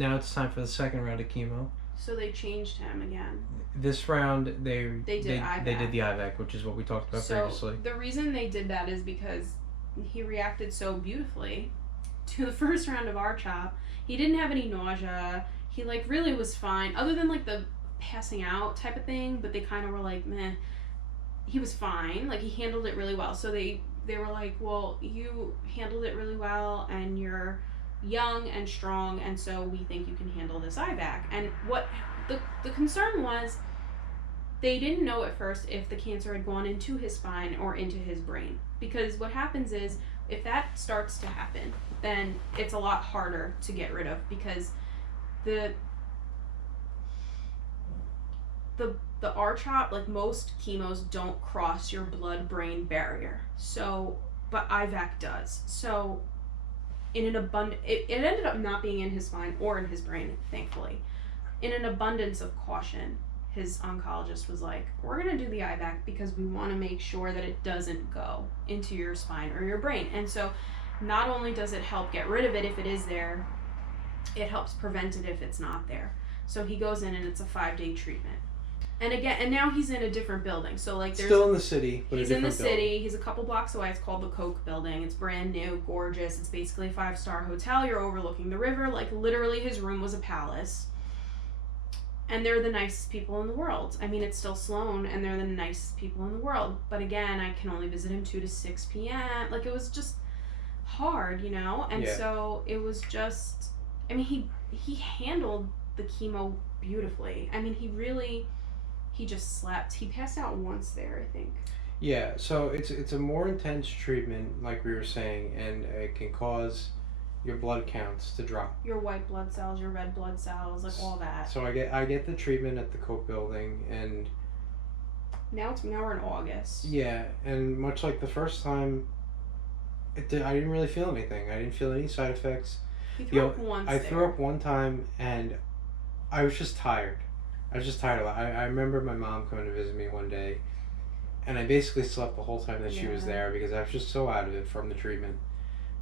now it's time for the second round of chemo. So they changed him again. This round they did IVAC. They did the IVAC, which is what we talked about previously. The reason they did that is because he reacted so beautifully to the first round of R-CHOP. He didn't have any nausea. He like really was fine, other than like the passing out type of thing. But they kind of were like, meh. He was fine. Like he handled it really well. So they were like, well, you handled it really well, and you're young and strong, and so we think you can handle this IVAC. And what the concern was, they didn't know at first if the cancer had gone into his spine or into his brain. Because what happens is, if that starts to happen, then it's a lot harder to get rid of, because the R-CHOP, like most chemos, don't cross your blood-brain barrier. So, but IVAC does. So, in an it ended up not being in his spine or in his brain, thankfully. In an abundance of caution, his oncologist was like, we're going to do the IVAC because we want to make sure that it doesn't go into your spine or your brain. And so not only does it help get rid of it if it is there, it helps prevent it if it's not there. So he goes in and it's a 5-day treatment. And again, and now he's in a different building. So like there's still in the city, but he's a in the different city. building. He's a couple blocks away. It's called the Coke Building. It's brand new, gorgeous. It's basically a 5-star hotel. You're overlooking the river. Like literally, his room was a palace. And they're the nicest people in the world. I mean, it's still Sloan, and they're the nicest people in the world. But again, I can only visit him 2 to 6 p.m. Like it was just hard, you know. And so it was just. I mean, he handled the chemo beautifully. I mean, he just slept. He passed out once there, I think. Yeah, so it's a more intense treatment, like we were saying, and it can cause your blood counts to drop. Your white blood cells, your red blood cells, like all that. So I get the treatment at the Coke Building, and now we're in August. Yeah, and much like the first time, I didn't really feel anything. I didn't feel any side effects. You threw up once. I threw up one time, and I was just tired. I remember my mom coming to visit me one day, and I basically slept the whole time that she was there because I was just so out of it from the treatment.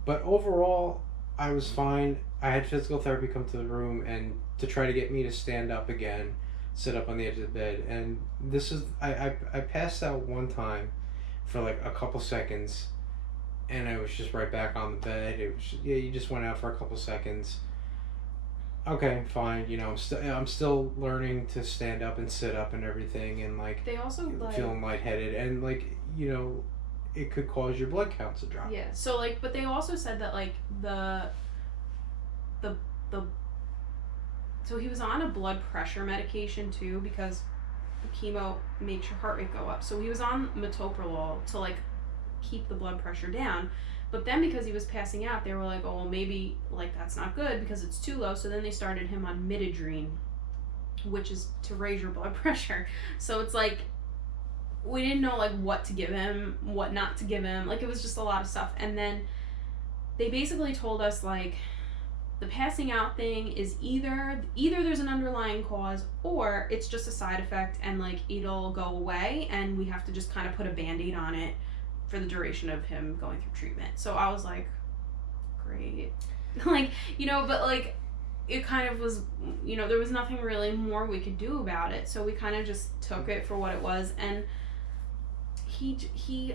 But overall, I was fine. I had physical therapy come to the room and to try to get me to stand up again, sit up on the edge of the bed. And I passed out one time for like a couple seconds, and I was just right back on the bed. It was you just went out for a couple seconds. Okay, fine. You know, I'm still learning to stand up and sit up and everything, and like they also feeling lightheaded, and like you know, it could cause your blood counts to drop. Yeah. So like, but they also said that like so he was on a blood pressure medication too, because the chemo makes your heart rate go up. So he was on metoprolol to like keep the blood pressure down. But then because he was passing out, they were like, oh, well, maybe like that's not good because it's too low. So then they started him on midodrine, which is to raise your blood pressure. So it's like, we didn't know like what to give him, what not to give him. Like it was just a lot of stuff. And then they basically told us like the passing out thing is either there's an underlying cause or it's just a side effect and like it'll go away and we have to just kind of put a Band-Aid on it for the duration of him going through treatment. So I was like, great. Like, you know, but like it kind of was, you know, there was nothing really more we could do about it. So we kind of just took it for what it was. And he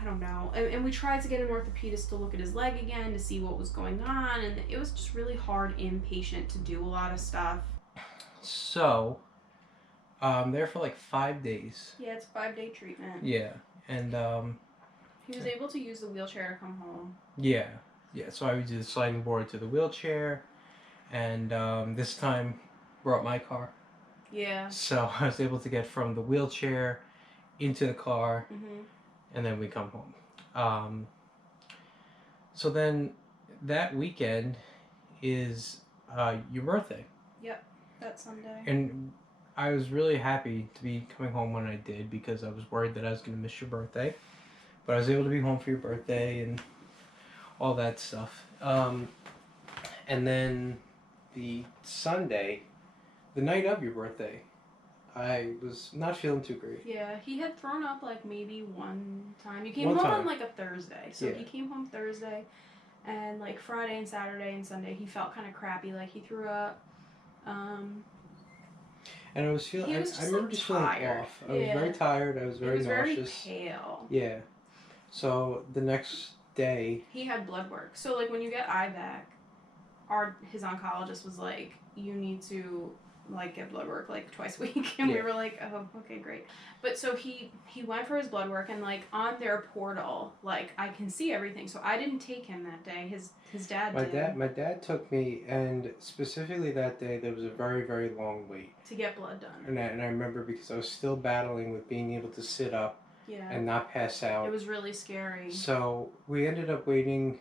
I don't know. And we tried to get an orthopedist to look at his leg again to see what was going on. And it was just really hard inpatient to do a lot of stuff. So, there for like 5 days. Yeah, it's a 5-day treatment. Yeah. And he was able to use the wheelchair to come home. Yeah. So I would do the sliding board to the wheelchair, and this time brought my car. Yeah. So I was able to get from the wheelchair into the car, and then we come home. So then that weekend is your birthday. Yep, that Sunday. And I was really happy to be coming home when I did because I was worried that I was going to miss your birthday. But I was able to be home for your birthday and all that stuff. And then the Sunday, the night of your birthday, I was not feeling too great. Yeah, he had thrown up like maybe one time. You came home on like a Thursday. So he came home Thursday And like Friday and Saturday and Sunday, he felt kind of crappy. Like he threw up. And I was feeling. He was I just remember like just feeling tired. off. I was very tired. I was He very was nauseous. very pale. Yeah. So the next day, he had blood work. So like when you get IVAC, his oncologist was like, you need to like get blood work like twice a week, and we were like, oh, okay, great. But so he went for his blood work, and like on their portal, like I can see everything. So I didn't take him that day. His dad did. My dad took me, and specifically that day there was a very, very long wait to get blood done. And I remember because I was still battling with being able to sit up and not pass out. It was really scary. So we ended up waiting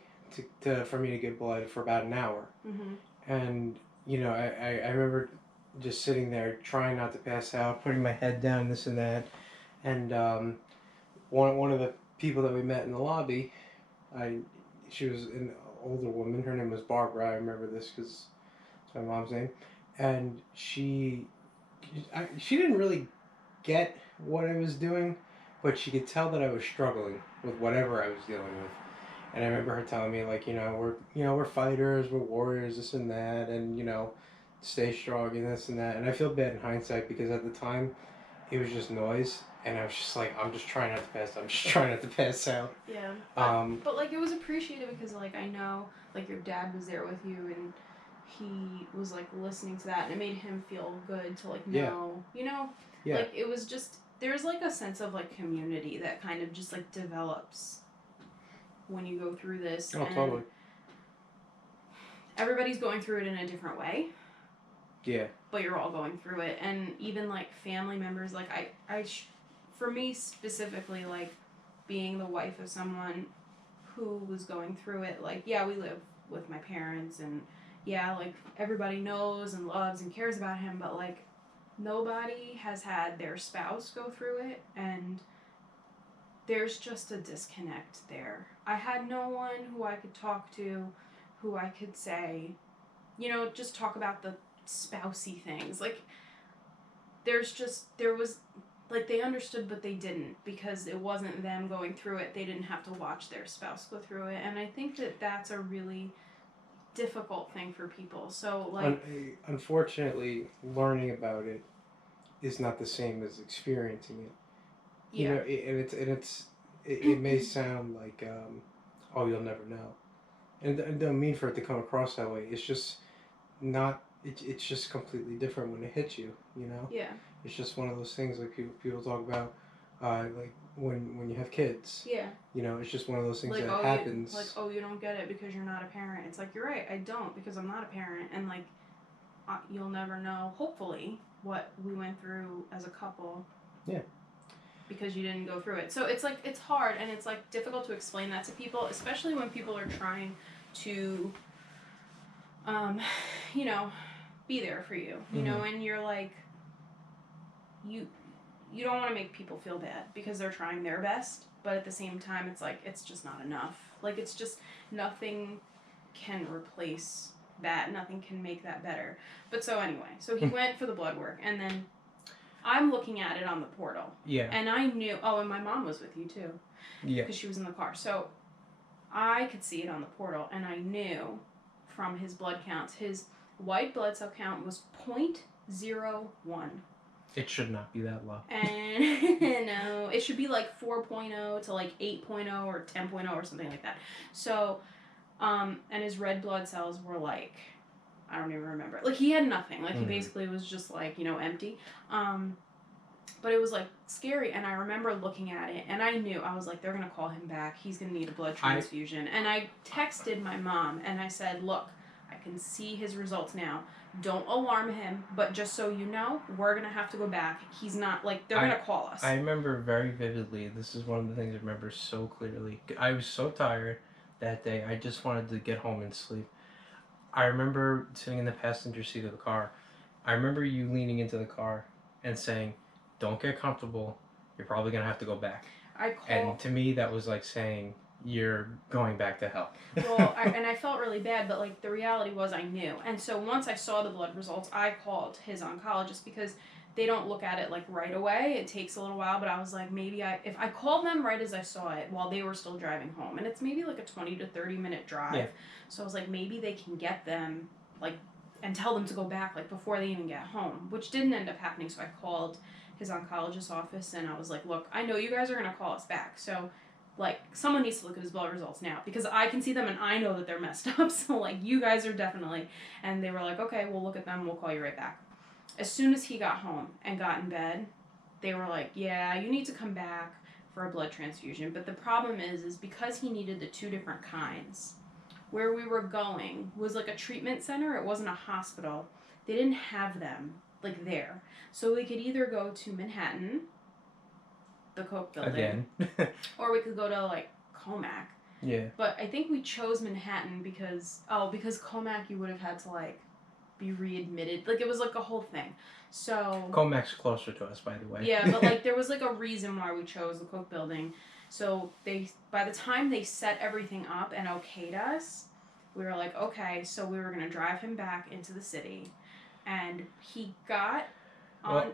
for me to get blood for about an hour. And you know, I remember just sitting there trying not to pass out, putting my head down, this and that. And one of the people that we met in the lobby, she was an older woman. Her name was Barbara. I remember this because it's my mom's name. And she didn't really get what I was doing, but she could tell that I was struggling with whatever I was dealing with. And I remember her telling me, like, we're fighters, we're warriors, this and that, and stay strong and this and that. And I feel bad in hindsight because at the time it was just noise, and I was just like, I'm just trying not to pass out. I'm just trying not to pass out. Yeah. But like it was appreciated because like I know like your dad was there with you, and he was like listening to that, and it made him feel good to like know, like it was just there's like a sense of like community that kind of just like develops when you go through this. Oh, totally. Everybody's going through it in a different way. Yeah. But you're all going through it, and even like family members, like for me specifically, like being the wife of someone who was going through it, like we live with my parents, and like everybody knows and loves and cares about him, but like nobody has had their spouse go through it, and there's just a disconnect there. I had no one who I could talk to, who I could say, just talk about the spousey things. Like, there was, like, they understood, but they didn't, because it wasn't them going through it. They didn't have to watch their spouse go through it. And I think that that's a really difficult thing for people. So, like... Unfortunately, learning about it is not the same as experiencing it. Yeah. It may sound like, oh, you'll never know. And I don't mean for it to come across that way. It's just not, it's just completely different when it hits you, Yeah. It's just one of those things like people talk about, like when you have kids. Yeah. It's just one of those things like, that happens. You don't get it because you're not a parent. It's like, you're right, I don't, because I'm not a parent. And like, you'll never know, hopefully, what we went through as a couple. Yeah. Because you didn't go through it. So it's like, it's hard, and it's like difficult to explain that to people, especially when people are trying to, be there for you, and you're like, you don't want to make people feel bad because they're trying their best, but at the same time, it's like, it's just not enough. Like, it's just, nothing can replace that. Nothing can make that better. But so anyway, so he went for the blood work, and then I'm looking at it on the portal. Yeah. And I knew... Oh, and my mom was with you, too. Yeah. Because she was in the car. So, I could see it on the portal, and I knew from his blood counts, his white blood cell count was 0.01. It should not be that low. And, no, it should be like 4.0 to like 8.0 or 10.0 or something like that. So, and his red blood cells were like... I don't even remember. Like, he had nothing. Like, he basically was just, like, empty. But it was, like, scary. And I remember looking at it, and I knew. I was like, they're going to call him back. He's going to need a blood transfusion. And I texted my mom, and I said, look, I can see his results now. Don't alarm him, but just so you know, we're going to have to go back. He's not, like, they're going to call us. I remember very vividly. This is one of the things I remember so clearly. I was so tired that day. I just wanted to get home and sleep. I remember sitting in the passenger seat of the car. I remember you leaning into the car and saying, don't get comfortable. You're probably going to have to go back. And to me, that was like saying, you're going back to hell. Well, and I felt really bad, but like the reality was I knew. And so once I saw the blood results, I called his oncologist because they don't look at it like right away. It takes a little while, but I was like, maybe if I called them right as I saw it while they were still driving home, and it's maybe like a 20 to 30 minute drive. Yeah. So I was like, maybe they can get them like and tell them to go back like before they even get home, which didn't end up happening. So I called his oncologist office and I was like, look, I know you guys are going to call us back. So like someone needs to look at his blood results now because I can see them and I know that they're messed up. So like you guys are definitely, and they were like, okay, we'll look at them. We'll call you right back. As soon as he got home and got in bed, they were like, yeah, you need to come back for a blood transfusion. But the problem is because he needed the 2 different kinds, where we were going was like a treatment center. It wasn't a hospital. They didn't have them like there. So we could either go to Manhattan, the Coke building, Again. or we could go to like Comac. Yeah. But I think we chose Manhattan because Comac you would have had to like be readmitted. Like it was like a whole thing. So Comac's closer to us, by the way. yeah, but like there was like a reason why we chose the Coke building. So by the time they set everything up and okayed us, we were like, okay, so we were gonna drive him back into the city, and he got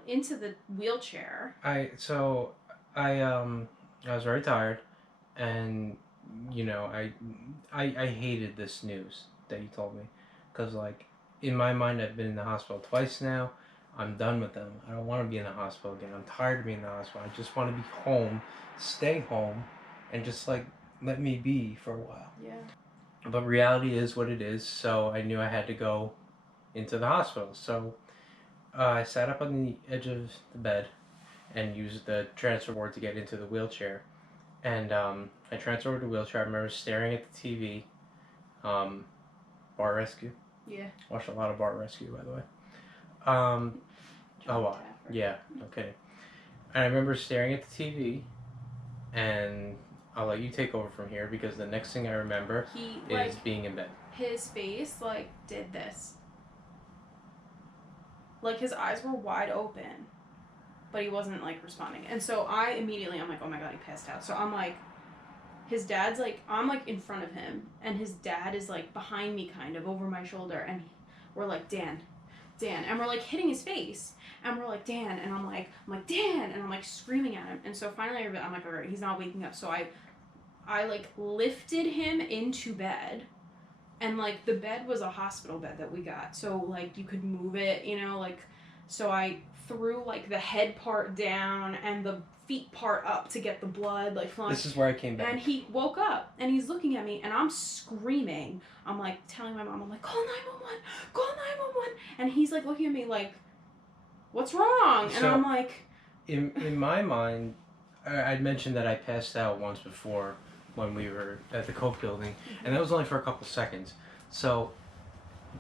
into the wheelchair. I was very tired, and you know I hated this news that you told me, because like in my mind I've been in the hospital twice now. I'm done with them. I don't want to be in the hospital again. I'm tired of being in the hospital. I just want to be home, stay home, and just like let me be for a while. Yeah. But reality is what it is, so I knew I had to go into the hospital. So I sat up on the edge of the bed and used the transfer board to get into the wheelchair. And I transferred over to the wheelchair. I remember staring at the TV. Bar Rescue. Yeah. Watched a lot of Bar Rescue, by the way. Oh, wow. Yeah, okay. And I remember staring at the TV, and I'll let you take over from here because the next thing I remember is being in bed. His face, like, did this. Like, his eyes were wide open, but he wasn't, like, responding. And so I'm like, oh my god, he passed out. So I'm like, his dad's, like, I'm, like, in front of him, and his dad is, like, behind me, kind of, over my shoulder, and we're like, Dan, and we're like hitting his face, and we're like, Dan, and I'm like, Dan, and I'm like screaming at him, and so finally I'm like, alright, he's not waking up, so I like lifted him into bed, and like the bed was a hospital bed that we got, so like you could move it, you know, like, so I threw like the head part down and the feet part up to get the blood like flowing. This is where I came back. And he woke up and he's looking at me and I'm screaming. I'm like telling my mom, I'm like, call 911, call 911. And he's like looking at me like, what's wrong? And I'm like, in my mind, I'd mentioned that I passed out once before when we were at the Coke building, and that was only for a couple seconds. So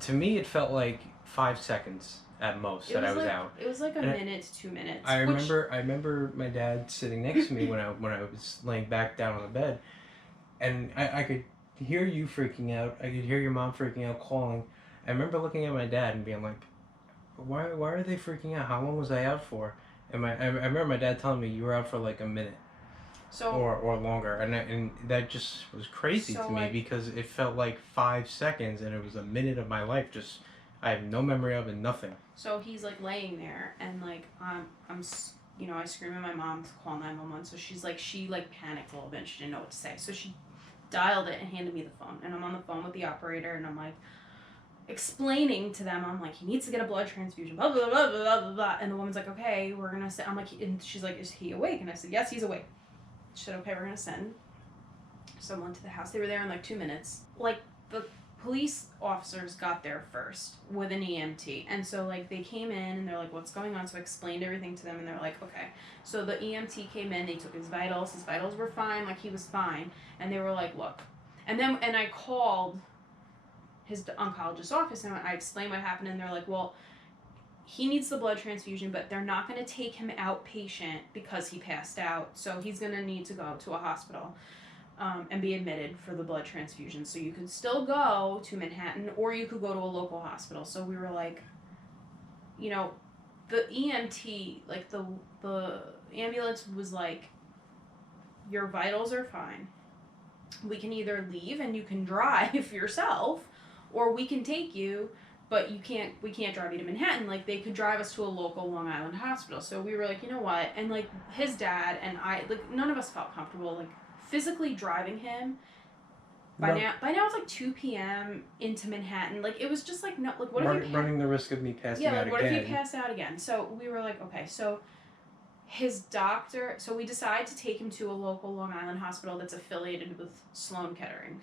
to me, it felt like 5 seconds at most that I was out. It was like a minute to 2 minutes. I remember my dad sitting next to me when I was laying back down on the bed, and I could hear you freaking out. I could hear your mom freaking out, calling. I remember looking at my dad and being like, why are they freaking out? How long was I out for? And I remember my dad telling me you were out for like a minute. So, or longer, and that just was crazy to me because it felt like 5 seconds and it was a minute of my life just I have no memory of it, nothing. So he's like laying there and like I'm you know, I scream at my mom to call 911. So she panicked a little bit and she didn't know what to say. So she dialed it and handed me the phone, and I'm on the phone with the operator and I'm like explaining to them, I'm like, he needs to get a blood transfusion, blah blah blah blah blah blah. And the woman's like, okay, we're gonna send. I'm like, and she's like, is he awake? And I said, yes, he's awake. She said, okay, we're gonna send someone to the house. They were there in like 2 minutes. Like the police officers got there first with an EMT, and so like they came in and they're like, what's going on? So I explained everything to them and they're like, okay. So the EMT came in, they took his vitals were fine, like he was fine, and they were like, look. And I called his oncologist office and I explained what happened, and they're like, well, he needs the blood transfusion, but they're not going to take him outpatient because he passed out, so he's going to need to go to a hospital and be admitted for the blood transfusion. So you could still go to Manhattan or you could go to a local hospital. So we were like, you know, the EMT, like the ambulance was like, your vitals are fine. We can either leave and you can drive yourself, or we can take you but we can't drive you to Manhattan. Like, they could drive us to a local Long Island hospital. So we were like, you know what? And like his dad and I, like, none of us felt comfortable like physically driving him. By now it's like 2 p.m. into Manhattan. Like, it was just like, no, like, what if you running the risk of me passing out again? Yeah, like, what if you pass out again? So we were like, okay, so his doctor, so we decided to take him to a local Long Island hospital that's affiliated with Sloan Kettering.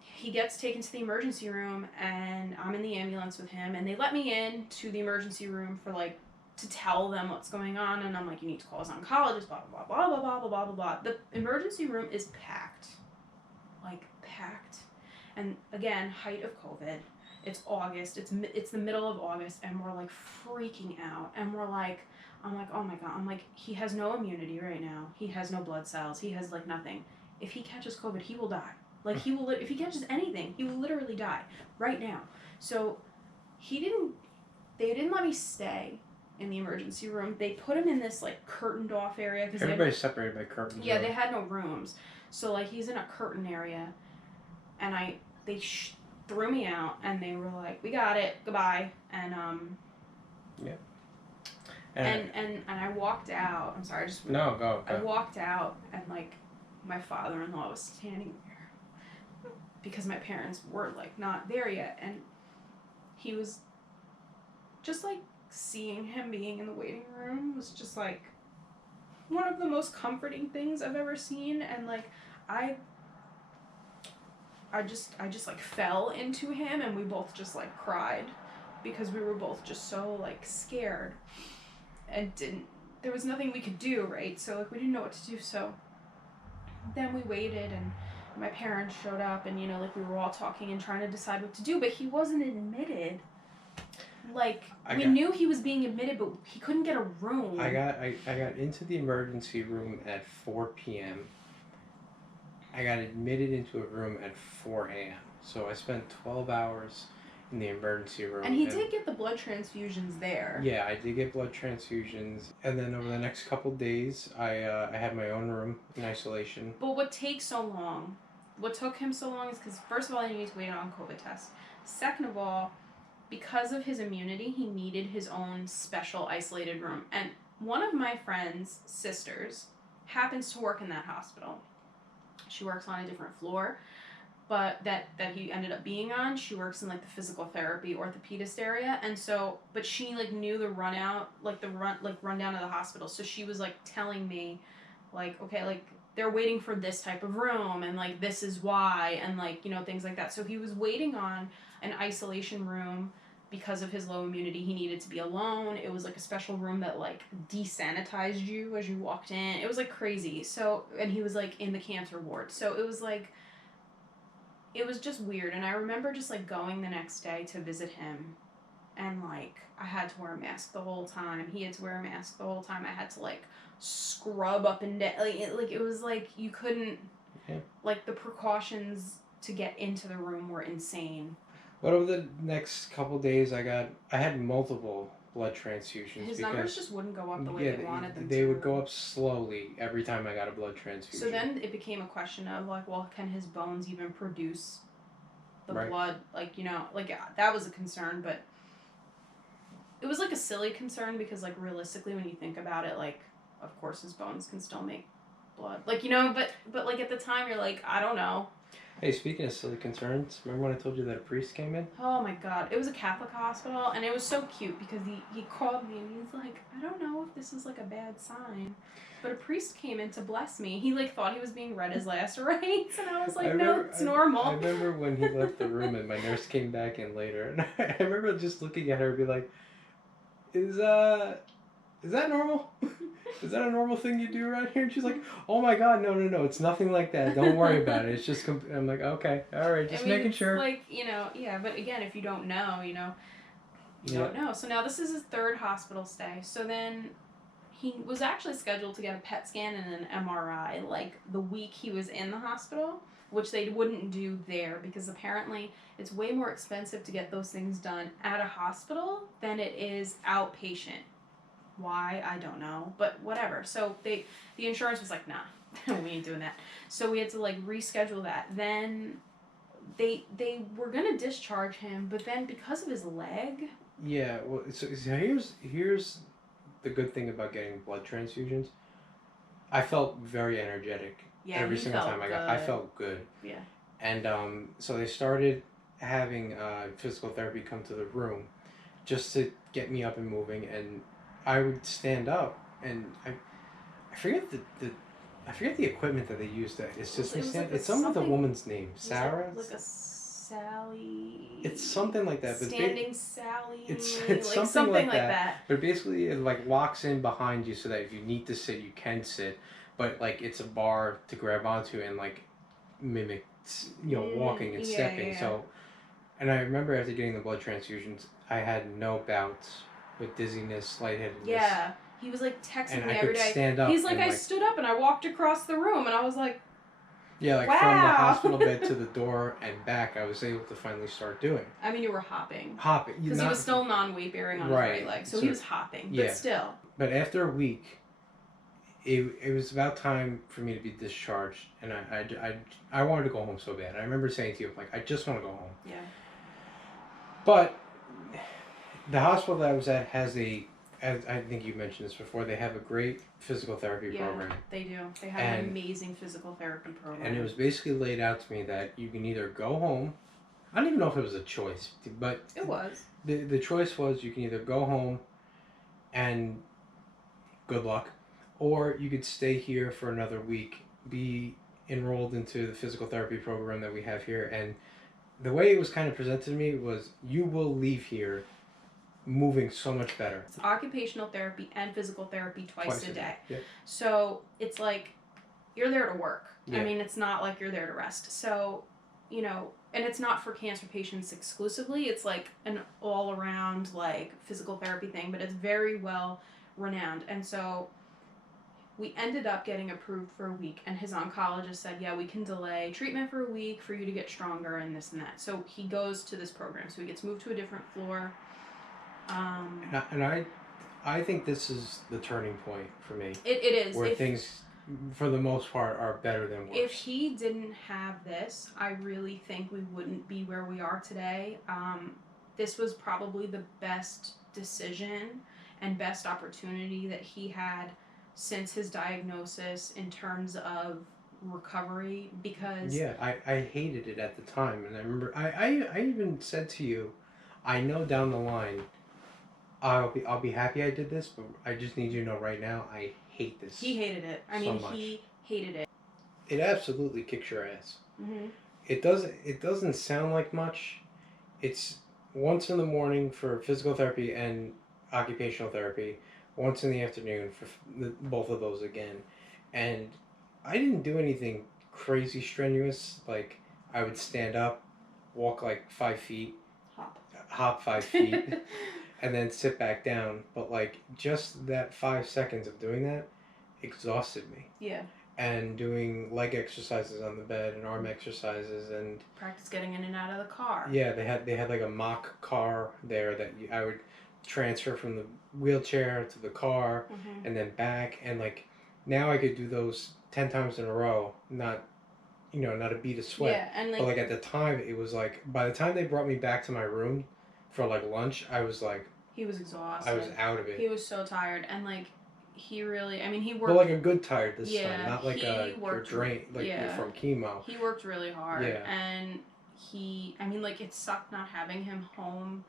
He gets taken to the emergency room, and I'm in the ambulance with him, and they let me in to the emergency room for like to tell them what's going on, and I'm like, you need to call his oncologist, blah blah blah blah blah blah blah blah blah. The emergency room is packed, like packed, and again, height of COVID. It's August. It's the middle of August, and we're like freaking out, and we're like. I'm like, oh my god. I'm like, he has no immunity right now. He has no blood cells. He has like nothing. If he catches COVID, he will die. Like, he will. If he catches anything, he will literally die right now. So they didn't let me stay in the emergency room. They put him in this like curtained off area because everybody's separated by curtains. Yeah, they had no rooms. So like he's in a curtain area, and they threw me out, and they were like, we got it, goodbye, and Yeah. And I walked out. I'm sorry, go. I walked out, and like my father-in-law was standing there because my parents were like not there yet, and he was just like seeing him being in the waiting room was just like one of the most comforting things I've ever seen, and like I just like fell into him, and we both just like cried because we were both just so like scared. And there was nothing we could do, right? So like we didn't know what to do. So then we waited, and my parents showed up, and you know, like we were all talking and trying to decide what to do, but he wasn't admitted. Like we knew he was being admitted, but he couldn't get a room. I got into the emergency room at 4 p.m. I got admitted into a room at 4 a.m. So I spent 12 hours in the emergency room. And he did get the blood transfusions there. Yeah, I did get blood transfusions. And then over the next couple days, I had my own room in isolation. But what took him so long is because, first of all, he needed to wait on a COVID test. Second of all, because of his immunity, he needed his own special isolated room. And one of my friend's sisters happens to work in that hospital. She works on a different floor. But that he ended up being on, she works in like the physical therapy orthopedist area, and so, but she like knew the rundown of the hospital, so she was like telling me, like, okay, like they're waiting for this type of room, and like this is why, and like, you know, things like that. So he was waiting on an isolation room because of his low immunity. He needed to be alone. It was like a special room that like desanitized you as you walked in. It was like crazy. So, and he was like in the cancer ward. So it was like. It was just weird, and I remember just, like, going the next day to visit him, and, like, I had to wear a mask the whole time. He had to wear a mask the whole time. I had to, like, scrub up and down. Like, it was, like, you couldn't, like, the precautions to get into the room were insane. But over the next couple days, I had multiple blood transfusions. His numbers just wouldn't go up the way they wanted them to. They would go up slowly every time I got a blood transfusion. So then it became a question of, like, well, can his bones even produce the blood? Like, you know, like, that was a concern, but it was, like, a silly concern because, like, realistically, when you think about it, like, of course his bones can still make blood. Like, you know, but like, at the time, you're like, I don't know. Hey, speaking of silly concerns, remember when I told you that a priest came in? Oh my god. It was a Catholic hospital, and it was so cute because he called me and he's like, I don't know if this is like a bad sign, but a priest came in to bless me. He like thought he was being read as last rites, and I was like, no, it's normal. I remember when he left the room and my nurse came back in later, and I remember just looking at her and be like, is that normal? Is that a normal thing you do around here? And she's like, oh my god, no, it's nothing like that. Don't worry about it. It's just, I'm like, okay, all right, just making sure. Like, you know, yeah, but again, if you don't know, you don't know. So now this is his third hospital stay. So then he was actually scheduled to get a PET scan and an MRI, like, the week he was in the hospital, which they wouldn't do there because apparently it's way more expensive to get those things done at a hospital than it is outpatient. Why? I don't know, but whatever. So the insurance was like, nah, we ain't doing that. So we had to like reschedule that. Then they were gonna discharge him, but then because of his leg. Yeah, well, so here's the good thing about getting blood transfusions. I felt very energetic Yeah, every he single felt time good. I felt good. Yeah. And so they started having physical therapy come to the room just to get me up and moving, and I would stand up, and I forget I forget the equipment that they used to assist me stand. Like It's some with a woman's name, Sarah. Like a Sally. It's something like that. But Standing Sally. It's like something like that. But basically, it like locks in behind you so that if you need to sit, you can sit. But like it's a bar to grab onto and like mimic, walking and stepping. Yeah. So, and I remember after getting the blood transfusions, I had no bouts with dizziness, lightheadedness. Yeah. He was like texting me every day. Stand up. He's like, I stood up and I walked across the room, and I was like, yeah, like wow. From the hospital bed to the door and back, I was able to finally start doing. I mean, you were hopping. Because he was still non-weight bearing on his right leg, so he was hopping, but still. But after a week, it was about time for me to be discharged, and I wanted to go home so bad. I remember saying to you, like, I just want to go home. Yeah. But the hospital that I was at has as I think you mentioned this before, they have a great physical therapy program. Yeah, they do. They have an amazing physical therapy program. And it was basically laid out to me that you can either go home. I don't even know if it was a choice, but it was. The choice was you can either go home and good luck, or you could stay here for another week, be enrolled into the physical therapy program that we have here. And the way it was kind of presented to me was you will leave here moving so much better. It's occupational therapy and physical therapy twice a day. Yeah. So it's like you're there to work. Yeah. I mean, it's not like you're there to rest. So, and it's not for cancer patients exclusively. It's like an all-around like physical therapy thing, but it's very well renowned. And so we ended up getting approved for a week, and his oncologist said, yeah, we can delay treatment for a week for you to get stronger and this and that. So he goes to this program. So he gets moved to a different floor. And I think this is the turning point for me. It is. Where things, for the most part, are better than worse. If he didn't have this, I really think we wouldn't be where we are today. This was probably the best decision and best opportunity that he had since his diagnosis in terms of recovery, because... Yeah, I hated it at the time. And I remember, I even said to you, I know down the line... I'll be happy I did this, but I just need you to know right now I hate this. He hated it. He hated it. It absolutely kicks your ass. Mm-hmm. It doesn't sound like much. It's once in the morning for physical therapy and occupational therapy, once in the afternoon for both of those again. And I didn't do anything crazy strenuous. Like I would stand up, walk like 5 feet, hop 5 feet. And then sit back down. But like just that 5 seconds of doing that exhausted me. Yeah. And doing leg exercises on the bed and arm exercises and practice getting in and out of the car. Yeah, they had like a mock car there that I would transfer from the wheelchair to the car and then back, and like now I could do those 10 times in a row, not a bead of sweat. Yeah, and but like at the time it was like by the time they brought me back to my room for like lunch, I was like, he was exhausted. I was out of it. He was so tired, and like he really, he worked. But like a good tired this time, not like you're drained, like you're from chemo. He worked really hard, yeah. And it sucked not having him home,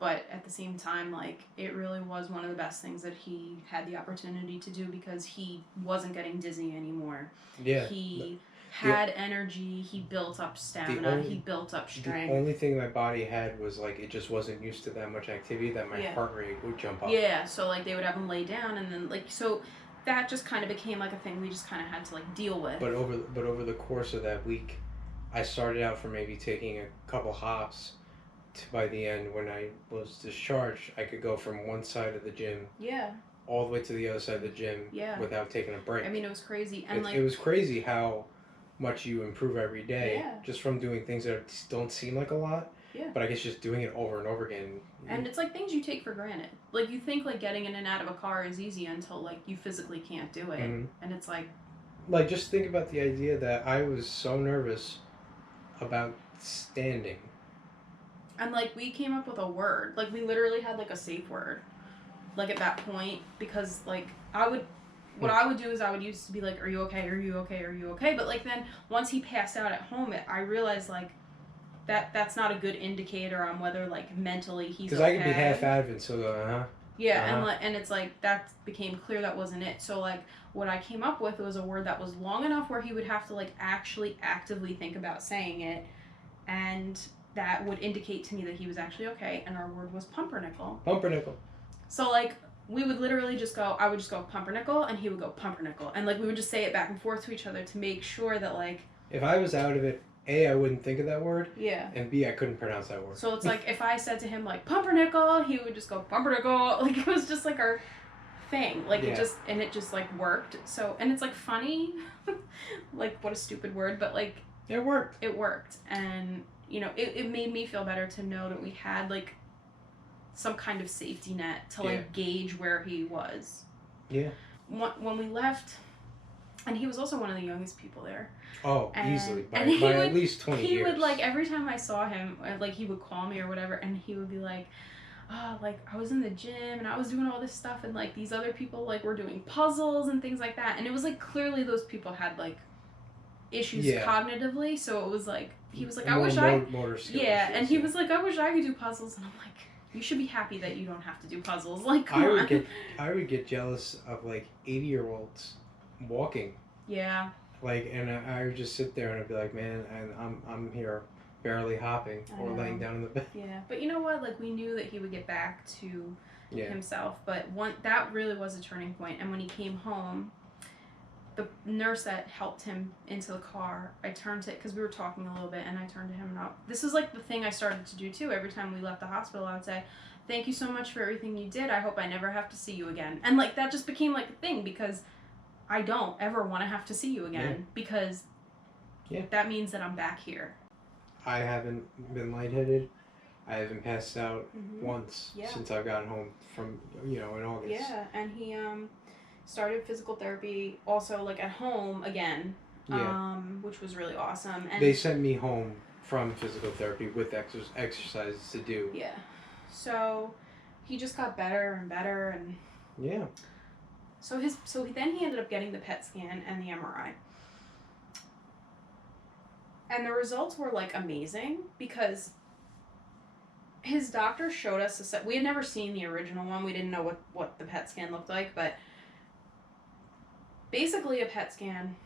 but at the same time, like it really was one of the best things that he had the opportunity to do, because he wasn't getting dizzy anymore. Yeah. He had energy, he built up stamina, he built up strength. The only thing my body had was like it just wasn't used to that much activity, that my heart rate would jump up. Yeah, so like they would have him lay down, and then like so that just kind of became like a thing we just kind of had to like deal with. But over the course of that week, I started out from maybe taking a couple hops to by the end when I was discharged, I could go from one side of the gym all the way to the other side of the gym without taking a break. It was crazy, and it was crazy how much you improve every day just from doing things that don't seem like a lot, but I guess just doing it over and over again. And it's like things you take for granted. Like you think like getting in and out of a car is easy until like you physically can't do it. And it's like just think about the idea that I was so nervous about standing. And like we came up with a word. Like we literally had like a safe word. Like at that point, because like what I would do is I would used to be like, are you okay? Are you okay? Are you okay? But like then once he passed out at home, I realized like that's not a good indicator on whether like mentally he's okay. Because I could be half out of it, so yeah, and it's like that became clear that wasn't it. So like what I came up with was a word that was long enough where he would have to like actually actively think about saying it, and that would indicate to me that he was actually okay. And our word was pumpernickel. Pumpernickel. So like we would literally just go, I would just go pumpernickel and he would go pumpernickel, and like we would just say it back and forth to each other to make sure that like if I was out of it, A, I wouldn't think of that word. Yeah. And B, I couldn't pronounce that word. So it's like if I said to him like pumpernickel, he would just go pumpernickel. Like it was just like our thing. Like it just like worked. So and it's like funny, like what a stupid word, but like it worked. It worked, and you know it made me feel better to know that we had like some kind of safety net to like gauge where he was. Yeah. When we left, and he was also one of the youngest people there. Oh, and, easily. By at least 20 years. He would like, every time I saw him, like he would call me or whatever, and he would be like, oh, like I was in the gym and I was doing all this stuff, and like these other people like were doing puzzles and things like that. And it was like clearly those people had like issues cognitively. So it was like, he was like, I wish motor skills. Yeah, and he was like, I wish I could do puzzles. And I'm like, you should be happy that you don't have to do puzzles. Like, come on. I would get jealous of like 80-year-olds walking. Yeah. Like, and I would just sit there and I'd be like, man, and I'm here barely hopping or laying down in the bed. Yeah, but you know what? Like, we knew that he would get back to himself, but that really was a turning point. And when he came home, the nurse that helped him into the car, I turned to, because we were talking a little bit, and I turned to him and this is like the thing I started to do too. Every time we left the hospital, I would say, thank you so much for everything you did. I hope I never have to see you again. And like that just became like a thing, because I don't ever want to have to see you again, because that means that I'm back here. I haven't been lightheaded. I haven't passed out once since I've gotten home from, in August. Yeah, and he started physical therapy also like at home again, which was really awesome. And they sent me home from physical therapy with exercises to do. Yeah. So he just got better and better, and So then he ended up getting the PET scan and the MRI. And the results were like amazing, because his doctor showed us we had never seen the original one. We didn't know what the PET scan looked like, but basically a PET scan,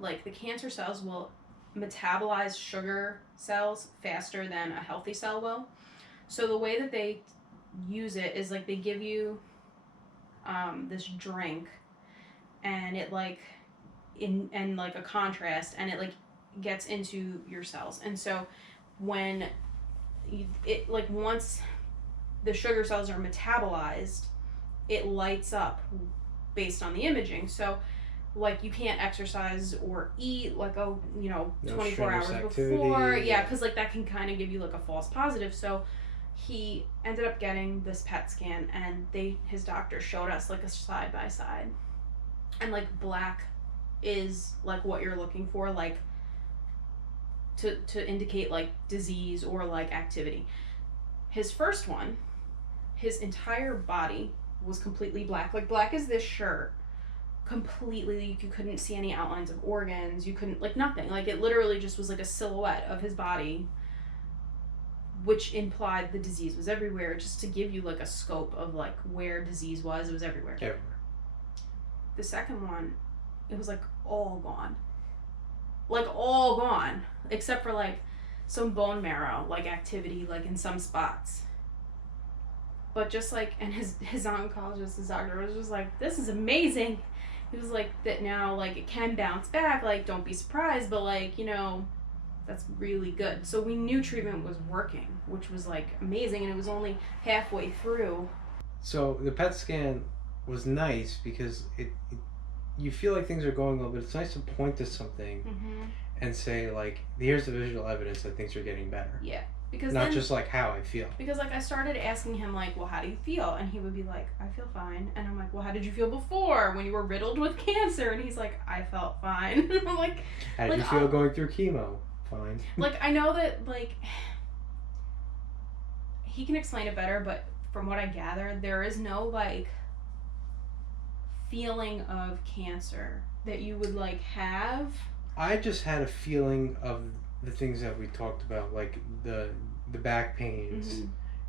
like the cancer cells will metabolize sugar cells faster than a healthy cell will. So the way that they use it is like they give you this drink, and it like and like a contrast, and it like gets into your cells. And so when it like once the sugar cells are metabolized, it lights up based on the imaging. So like you can't exercise or eat like 24 hours before, because like that can kind of give you like a false positive. So he ended up getting this PET scan, and his doctor showed us like a side by side, and like black is like what you're looking for, like to indicate like disease or like activity. His first one, his entire body was completely black. Like black as this shirt, completely. You couldn't see any outlines of organs. You couldn't, like, nothing. Like it literally just was like a silhouette of his body, which implied the disease was everywhere. Just to give you like a scope of like where disease was, it was everywhere. Everywhere. The second one, it was like all gone. Like all gone, except for like some bone marrow like activity like in some spots. But just like, and his oncologist, his doctor was just like, this is amazing. He was like, that now like it can bounce back, like don't be surprised, but like, that's really good. So we knew treatment was working, which was like amazing, and it was only halfway through. So the PET scan was nice because you feel like things are going well, but it's nice to point to something and say like, here's the visual evidence that things are getting better. Yeah. Because not just like how I feel. Because like I started asking him like, well, how do you feel? And he would be like, I feel fine. And I'm like, well, how did you feel before when you were riddled with cancer? And he's like, I felt fine. I'm like, how did you feel going through chemo? fine. Like, I know that, like, he can explain it better, but from what I gathered, there is no, like, feeling of cancer that you would, like, have. I just had a feeling of the things that we talked about, like the back pains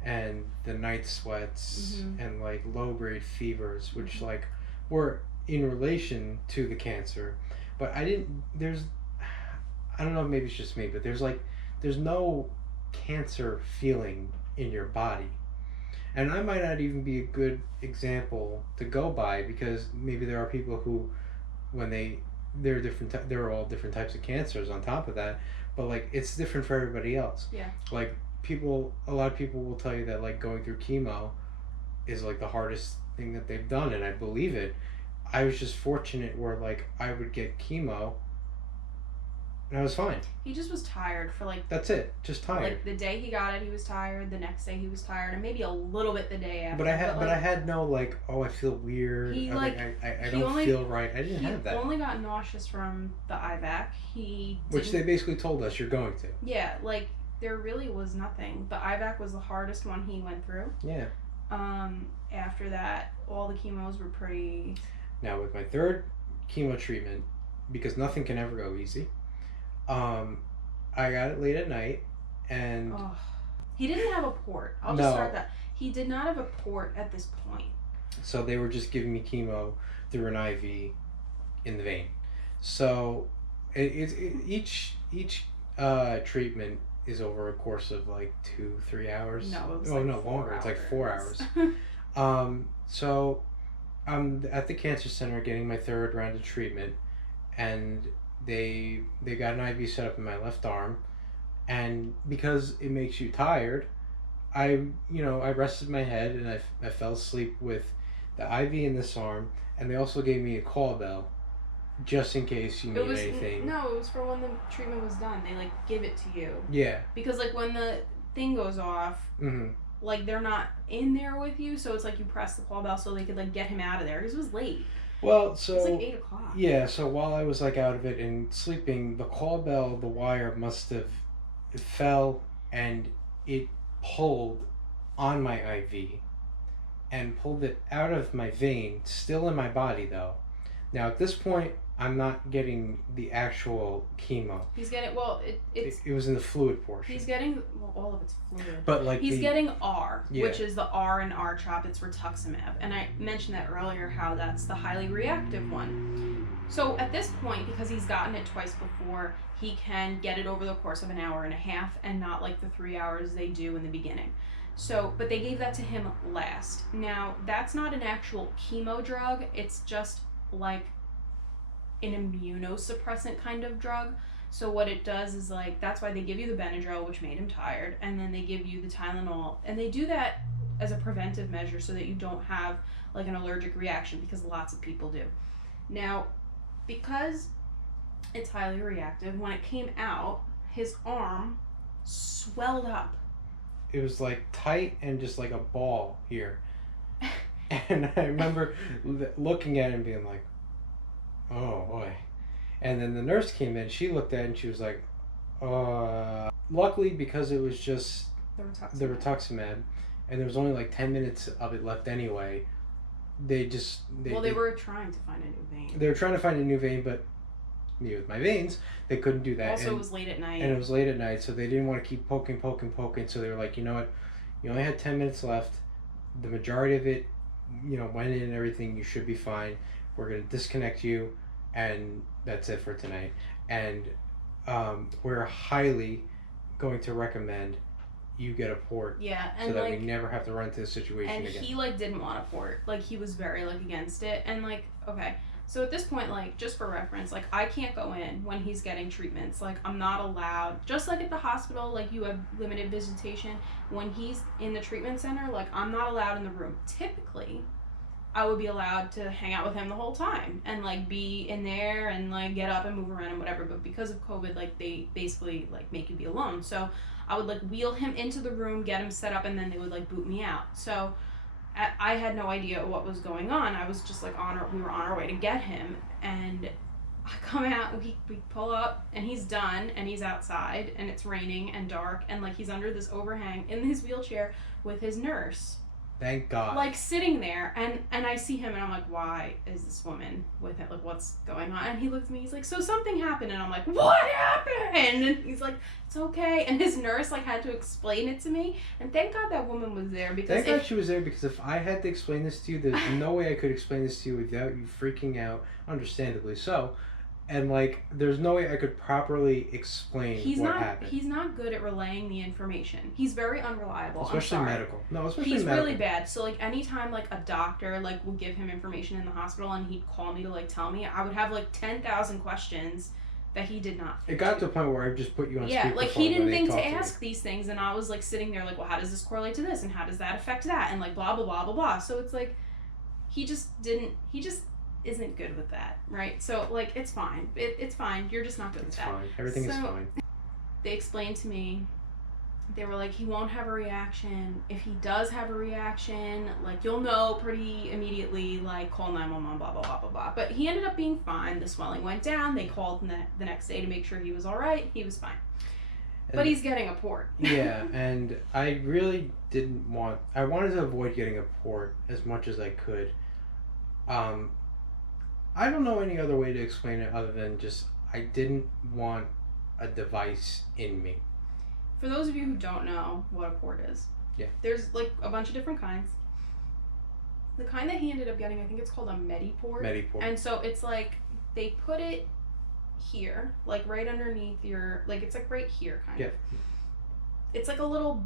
and the night sweats and like low grade fevers, which like were in relation to the cancer. But I don't know, maybe it's just me, but there's no cancer feeling in your body. And I might not even be a good example to go by, because maybe there are people who, when there are all different types of cancers on top of that, but like it's different for everybody else. Yeah. Like a lot of people will tell you that like going through chemo is like the hardest thing that they've done, and I believe it. I was just fortunate where like I would get chemo and I was fine. He just was tired for like... That's it. Just tired. Like the day he got it, he was tired. The next day he was tired, and maybe a little bit the day after. But I had no like, oh, I feel weird. He, I don't feel right. I didn't have that. He only got nauseous from the IVAC. Which they basically told us you're going to. Yeah, like there really was nothing. The IVAC was the hardest one he went through. Yeah. After that, all the chemos were pretty... Now with my third chemo treatment, because nothing can ever go easy, I got it late at night, and... Oh. He didn't have a port. I'll just start that. He did not have a port at this point. So they were just giving me chemo through an IV in the vein. So each treatment is over a course of like 2-3 hours. No, it was longer. It's like 4 hours. So I'm at the cancer center getting my third round of treatment, and they got an IV set up in my left arm, and because it makes you tired, I rested my head and I fell asleep with the IV in this arm, and they also gave me a call bell just in case you need anything. No, it was for when the treatment was done. They like give it to you. Yeah. Because like when the thing goes off, like they're not in there with you, so it's like you press the call bell so they could like get him out of there because it was late. Well, so it was like 8 o'clock. Yeah, so while I was like out of it and sleeping, the call bell, the wire it fell and it pulled on my IV and pulled it out of my vein, still in my body though. Now at this point, I'm not getting the actual chemo. He's getting, it was in the fluid portion. He's getting, all of it's fluid. But like he's getting R, which is the R in R-CHOP. It's rituximab. And I mentioned that earlier, how that's the highly reactive one. So at this point, because he's gotten it twice before, he can get it over the course of an hour and a half and not like the 3 hours they do in the beginning. So, but they gave that to him last. Now, that's not an actual chemo drug. It's just like an immunosuppressant kind of drug. So what it does is like, that's why they give you the Benadryl, which made him tired, and then they give you the Tylenol, and they do that as a preventive measure so that you don't have like an allergic reaction, because lots of people do. Now, because it's highly reactive, when it came out, his arm swelled up. It was like tight and just like a ball here. And I remember looking at it and being like, oh boy. And then the nurse came in, she looked at it and she was like, luckily, because it was just the rituximab and there was only like 10 minutes of it left anyway, they were trying to find a new vein. They were trying to find a new vein, but me with my veins, they couldn't do that. Also, it was late at night. And it was late at night, so they didn't want to keep poking. So they were like, you know what, you only had 10 minutes left. The majority of it, went in and everything. You should be fine. We're going to disconnect you, and that's it for tonight. And we're highly going to recommend you get a port. Yeah, and so that we never have to run into this situation again. And he didn't want a port. Like, he was very against it. And okay. So at this point, just for reference, I can't go in when he's getting treatments. I'm not allowed, just like at the hospital, you have limited visitation. When he's in the treatment center, I'm not allowed in the room. Typically, I would be allowed to hang out with him the whole time and, be in there and, get up and move around and whatever. But because of COVID, they basically, make you be alone. So I would, wheel him into the room, get him set up, and then they would, boot me out. So I had no idea what was going on. I was just we were on our way to get him, and I come out, we pull up, and he's done, and he's outside, and it's raining and dark, and like he's under this overhang in his wheelchair with his nurse. Thank God. Like sitting there, and I see him, and I'm like, why is this woman with him? Like, what's going on? And he looks at me, he's like, so something happened, and I'm like, what happened? And he's like, it's okay. And his nurse like had to explain it to me, and thank God that woman was there because Thank God she was there, because if I had to explain this to you, there's no way I could explain this to you without you freaking out, understandably so. And like, there's no way I could properly explain what happened. He's not good at relaying the information. He's very unreliable. Especially medical. No, especially he's medical. really bad. So like anytime like a doctor like would give him information in the hospital and he'd call me to like tell me, I would have like 10,000 questions that he did not. It got to a point where I just put you on speakerphone. Yeah, like he didn't think to ask these things, and I was like sitting there like, well, how does this correlate to this, and how does that affect that, and like blah blah blah blah blah. So it's like he just isn't good with that, right? So like it's fine. It's fine. You're just not good with that. It's fine. Everything is fine. They explained to me, they were like, he won't have a reaction. If he does have a reaction, like you'll know pretty immediately, like call 911, blah blah blah blah blah. But he ended up being fine. The swelling went down. They called the next day to make sure he was all right. He was fine. But he's getting a port. Yeah, and I really I wanted to avoid getting a port as much as I could. I don't know any other way to explain it other than just I didn't want a device in me. For those of you who don't know what a port is, yeah, there's like a bunch of different kinds. The kind that he ended up getting, I think it's called a Mediport. Mediport. And so it's like they put it here, like right underneath your, like it's like right here kind of. It's like a little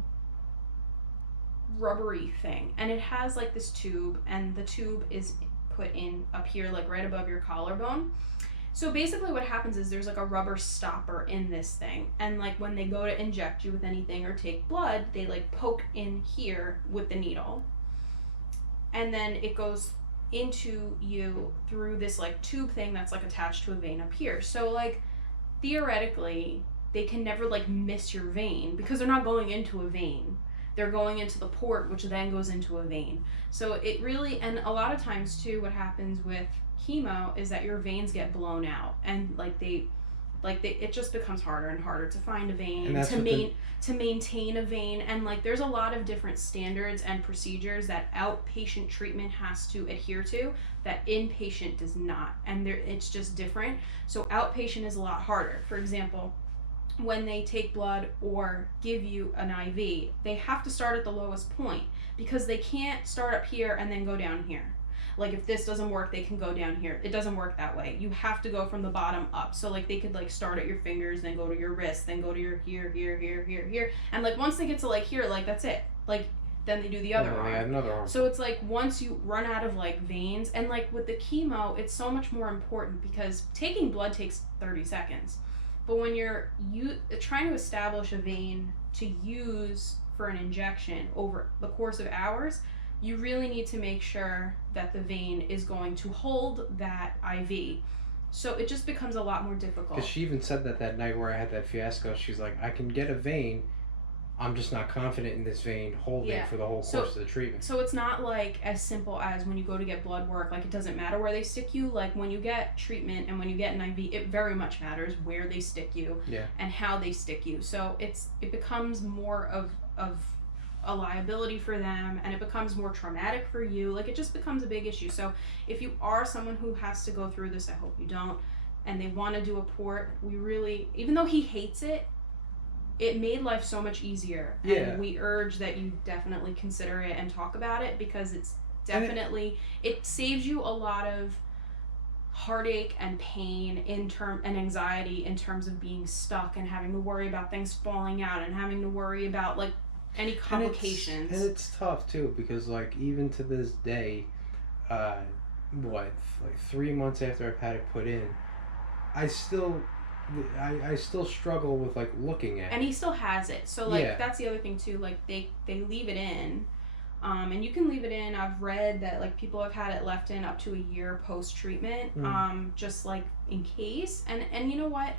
rubbery thing, and it has like this tube, and the tube is put in up here like right above your collarbone. So basically what happens is there's like a rubber stopper in this thing, and like when they go to inject you with anything or take blood, they like poke in here with the needle, and then it goes into you through this like tube thing that's like attached to a vein up here. So like theoretically they can never like miss your vein because they're not going into a vein. They're going into the port, which then goes into a vein. So it really, and a lot of times too, what happens with chemo is that your veins get blown out, and it just becomes harder and harder to find a vein, to maintain a vein, and like there's a lot of different standards and procedures that outpatient treatment has to adhere to that inpatient does not, and it's just different. So outpatient is a lot harder. For example, when they take blood or give you an IV, they have to start at the lowest point because they can't start up here and then go down here. Like if this doesn't work, they can go down here. It doesn't work that way. You have to go from the bottom up. So like they could like start at your fingers, then go to your wrist, then go to your here. And like once they get to like here, like that's it. Like then they do the other arm. Another arm. So it's like once you run out of like veins, and like with the chemo, it's so much more important because taking blood takes 30 seconds. But when you're trying to establish a vein to use for an injection over the course of hours, you really need to make sure that the vein is going to hold that IV. So it just becomes a lot more difficult. Because she even said that night where I had that fiasco, she's like, I can get a vein, I'm just not confident in this vein holding for the whole course of the treatment. So it's not like as simple as when you go to get blood work, like it doesn't matter where they stick you. Like when you get treatment and when you get an IV, it very much matters where they stick you and how they stick you. So it becomes more of a liability for them, and it becomes more traumatic for you. Like it just becomes a big issue. So if you are someone who has to go through this, I hope you don't, and they want to do a port, we really, even though he hates it, it made life so much easier. Yeah. And we urge that you definitely consider it and talk about it because it's definitely, it saves you a lot of heartache and pain and anxiety in terms of being stuck and having to worry about things falling out and having to worry about like any complications. And it's tough too because like even to this day, like 3 months after I've had it put in, I still struggle with like looking at it. And he still has it. So like that's the other thing too, like they leave it in. And you can leave it in. I've read that like people have had it left in up to a year post treatment, just like in case. And you know what?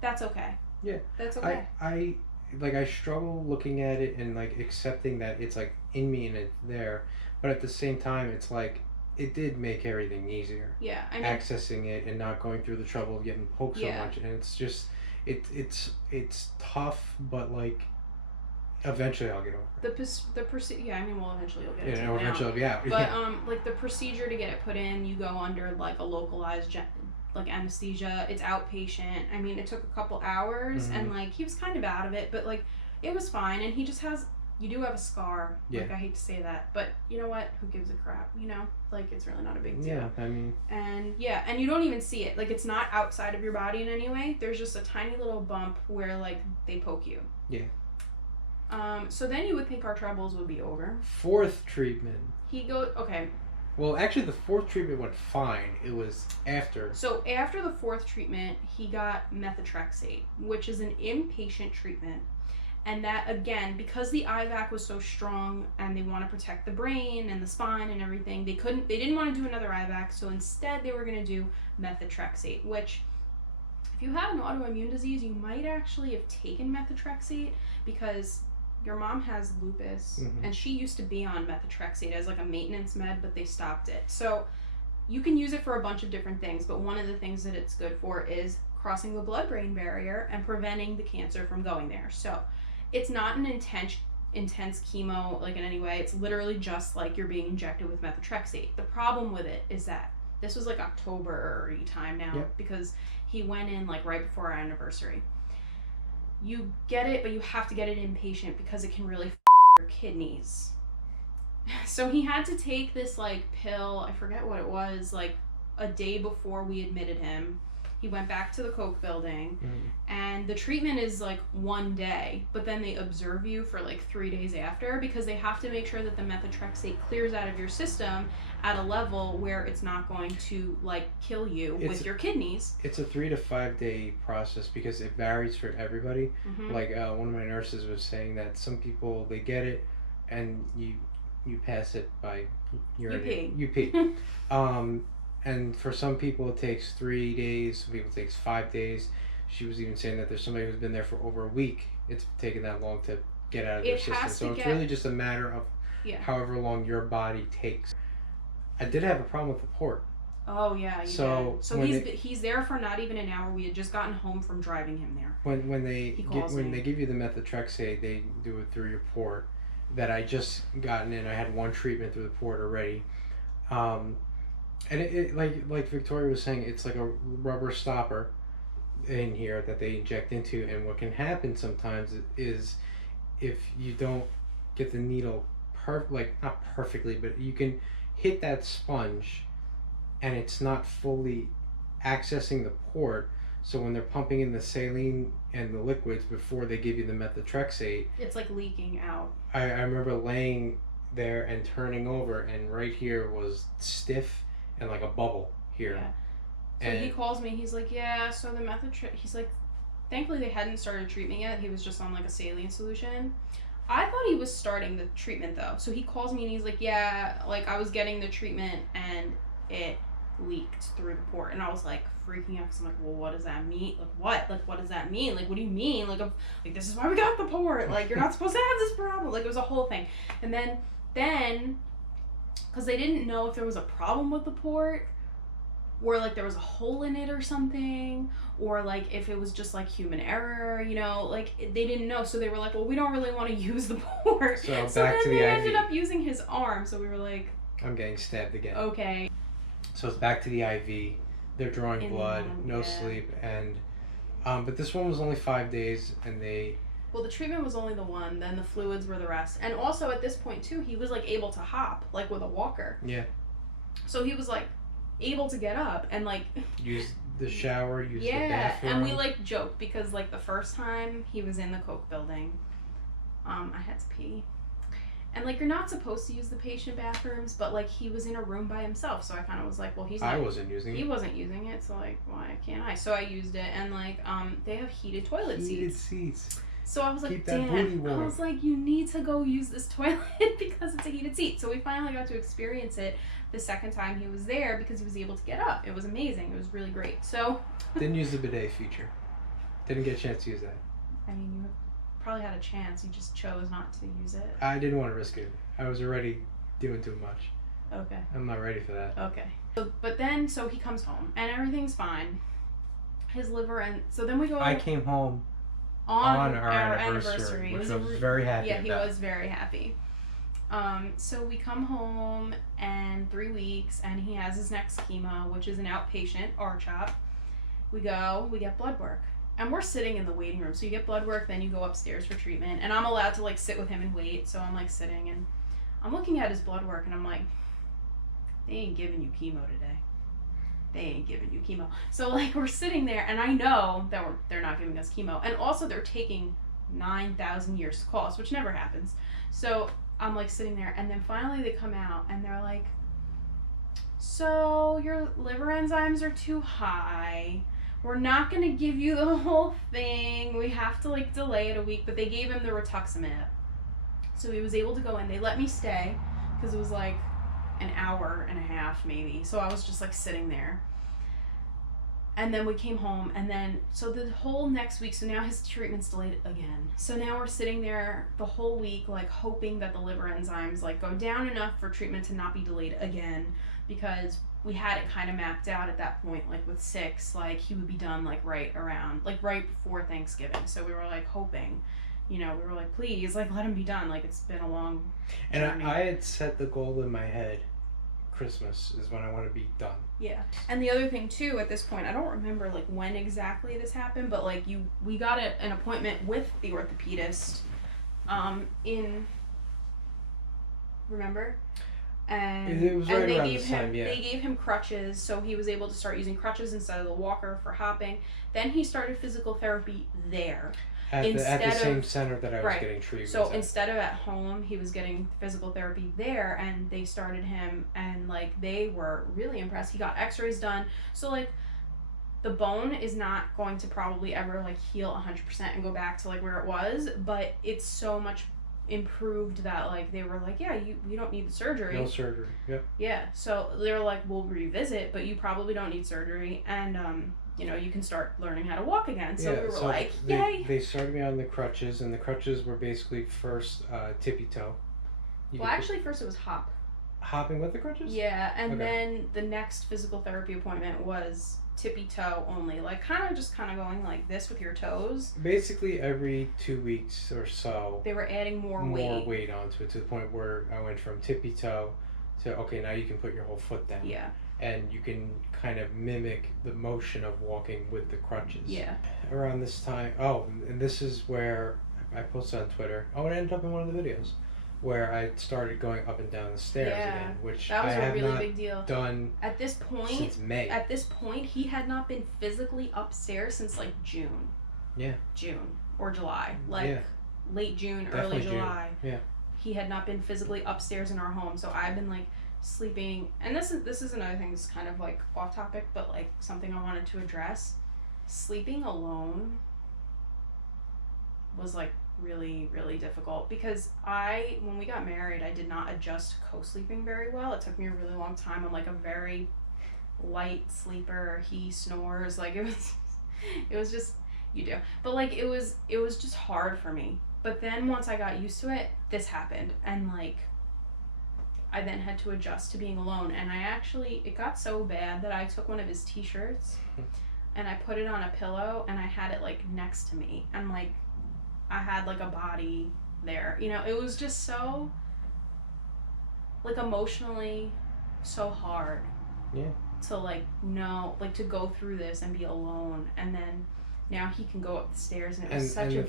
That's okay. Yeah. That's okay. I struggle looking at it and like accepting that it's like in me and it's there, but at the same time it's like it did make everything easier. Yeah, I mean, accessing it and not going through the trouble of getting poked so Yeah. much, and it's just it's tough, but like eventually I'll get over it. yeah, I mean, well, eventually you'll get it Yeah, taken out. eventually I'll be out. But like the procedure to get it put in, you go under like a localized like anesthesia. It's outpatient. I mean, it took a couple hours, and like he was kind of out of it, but like it was fine. And he just has, you do have a scar. Yeah. Like, I hate to say that, but you know what? Who gives a crap? You know, like it's really not a big deal. Yeah, I mean. And yeah, and you don't even see it. Like, it's not outside of your body in any way. There's just a tiny little bump where like they poke you. Yeah. So then you would think our troubles would be over. Fourth treatment. He goes, okay. Well, actually, the fourth treatment went fine. It was after. So after the fourth treatment, he got methotrexate, which is an inpatient treatment. And that, again, because the IVAC was so strong and they want to protect the brain and the spine and everything, they didn't want to do another IVAC, so instead they were going to do methotrexate, which, if you have an autoimmune disease, you might actually have taken methotrexate, because your mom has lupus, and she used to be on methotrexate as like a maintenance med, but they stopped it. So you can use it for a bunch of different things, but one of the things that it's good for is crossing the blood-brain barrier and preventing the cancer from going there. So it's not an intense chemo like in any way. It's literally just like you're being injected with methotrexate. The problem with it is that this was like October time now, because he went in like right before our anniversary. You get it, but you have to get it inpatient because it can really your kidneys. So he had to take this like pill, I forget what it was, like a day before we admitted him. He went back to the Coke building, and the treatment is like 1 day, but then they observe you for like 3 days after, because they have to make sure that the methotrexate clears out of your system at a level where it's not going to like kill you with your kidneys. It's a 3 to 5 day process because it varies for everybody. Like one of my nurses was saying that some people, they get it and you pass it by urinating. You pee. And for some people it takes 3 days, some people it takes 5 days. She was even saying that there's somebody who's been there for over a week. It's taken that long to get out of their system. So it's really just a matter of however long your body takes. I did have a problem with the port. Oh yeah, you so did. So he's there for not even an hour. We had just gotten home from driving him there. When they give you the methotrexate, they do it through your port. That I just gotten in. I had one treatment through the port already. And it like Victoria was saying, it's like a rubber stopper in here that they inject into, and what can happen sometimes is if you don't get the needle not perfectly, but you can hit that sponge and it's not fully accessing the port, so when they're pumping in the saline and the liquids before they give you the methotrexate, it's like leaking out. I remember laying there and turning over, and right here was stiff and like a bubble here. Yeah. So he calls me, he's like, yeah, so the he's like, thankfully they hadn't started treatment yet. He was just on like a saline solution. I thought he was starting the treatment though. So he calls me and he's like, yeah, like I was getting the treatment and it leaked through the port. And I was like freaking out because I'm like, well, what does that mean? Like what? Like what does that mean? Like what do you mean? Like this is why we got the port. Like you're not supposed to have this problem. Like it was a whole thing. And then because they didn't know if there was a problem with the port, or like there was a hole in it or something, or like if it was just like human error, you know, like they didn't know. So they were like, well, we don't really want to use the port. So back then to the they IV. ended up using his arm. So we were like, I'm getting stabbed again. Okay. So it's back to the IV. They're drawing blood, no sleep, and but this one was only 5 days, and well, the treatment was only the one, then the fluids were the rest. And also at this point too, he was like able to hop, like with a walker. Yeah. So he was like able to get up and like use the shower, use the bathroom. Yeah, and we like joked because like the first time he was in the Coke building, I had to pee. And like you're not supposed to use the patient bathrooms, but like he was in a room by himself, so I kind of was like, well, I wasn't using it. He wasn't using it, so like why can't I? So I used it, and like they have heated toilet seats. So I was like, damn, I was like, you need to go use this toilet because it's a heated seat. So we finally got to experience it the second time he was there because he was able to get up. It was amazing. It was really great. So didn't use the bidet feature. Didn't get a chance to use that. I mean, you probably had a chance. You just chose not to use it. I didn't want to risk it. I was already doing too much. Okay. I'm not ready for that. Okay. But then, so he comes home and everything's fine. His liver, and so then we go. I came home on our anniversary, which I was very happy Yeah, he about. was very happy. So we come home and 3 weeks, and he has his next chemo, which is an outpatient R-CHOP. We go, we get blood work, and we're sitting in the waiting room. So you get blood work, then you go upstairs for treatment, and I'm allowed to like sit with him and wait. So I'm like sitting, and I'm looking at his blood work, and I'm like, they ain't giving you chemo today. They ain't giving you chemo. So like we're sitting there, and I know that they're not giving us chemo, and also they're taking 9,000 years to call us, which never happens. So I'm like sitting there, and then finally they come out, and they're like, so your liver enzymes are too high. We're not gonna give you the whole thing. We have to like delay it a week. But they gave him the rituximab, so he was able to go in. They let me stay because it was like an hour and a half maybe. So I was just like sitting there. And then we came home, and then, so the whole next week, so now his treatment's delayed again. So now we're sitting there the whole week, like, hoping that the liver enzymes, like, go down enough for treatment to not be delayed again, because we had it kind of mapped out at that point, like, with 6, like, he would be done, like, right before Thanksgiving. So we were, like, hoping, we were like, please, like, let him be done. Like, it's been a long journey. And journey. I had set the goal in my head. Christmas is when I want to be done. Yeah. And the other thing too, at this point, I don't remember like when exactly this happened, but like we got an appointment with the orthopedist remember? And it was right and they around gave this him time, yeah. they gave him crutches, so he was able to start using crutches instead of the walker for hopping. Then he started physical therapy there. At the same center that I was getting treatment. So instead of at home, he was getting physical therapy there, and they started him, and like they were really impressed. He got x-rays done. So like the bone is not going to probably ever like heal 100% and go back to like where it was, but it's so much improved that like they were like, yeah, you don't need the surgery. No surgery. Yep. Yeah. So they were like, we'll revisit, but you probably don't need surgery, and you can start learning how to walk again. So we were like, yay! They started me on the crutches, and the crutches were basically first tippy toe. Actually, first it was hop. Hopping with the crutches? Yeah, and then the next physical therapy appointment was tippy toe only. Like, kind of going like this with your toes. Basically, every 2 weeks or so, they were adding more weight onto it, to the point where I went from tippy toe to, okay, now you can put your whole foot down. Yeah. And you can kind of mimic the motion of walking with the crutches. Yeah. Around this time, and this is where I posted on Twitter. It ended up in one of the videos where I started going up and down the stairs again, which that was I a have really not big deal. Done at this point since May. At this point, he had not been physically upstairs since like June. Yeah. June or July, late June, Definitely early July. June. Yeah. He had not been physically upstairs in our home, so I've been like sleeping, and this is another thing that's kind of like off topic, but like something I wanted to address. Sleeping alone was like really, really difficult, because when we got married, I did not adjust to co-sleeping very well. It took me a really long time. I'm like a very light sleeper. He snores, like it was just, you do, but like it was just hard for me. But then once I got used to it, this happened, and like I then had to adjust to being alone, and it got so bad that I took one of his t-shirts and I put it on a pillow, and I had it like next to me, and like I had like a body there. It was just so like emotionally so hard. Yeah. To like to go through this and be alone, and then now he can go up the stairs, and it was such a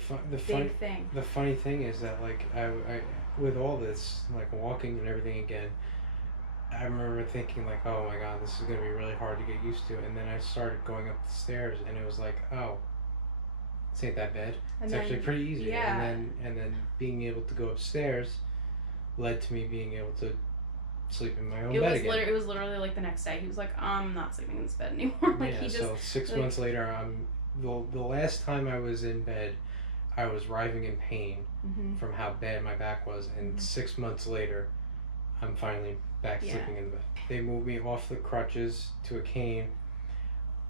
big thing. The funny thing is that like I with all this like walking and everything again, I remember thinking like, oh my god, this is gonna be really hard to get used to, and then I started going up the stairs, and it was like, oh, this ain't that bad. It's actually pretty easy. Yeah. And then being able to go upstairs led to me being able to sleep in my own bed again. It was literally like the next day. He was like, I'm not sleeping in this bed anymore. Like yeah, so 6 months later, the last time I was in bed, I was writhing in pain from how bad my back was, and 6 months later, I'm finally back sleeping in the bed. They moved me off the crutches to a cane.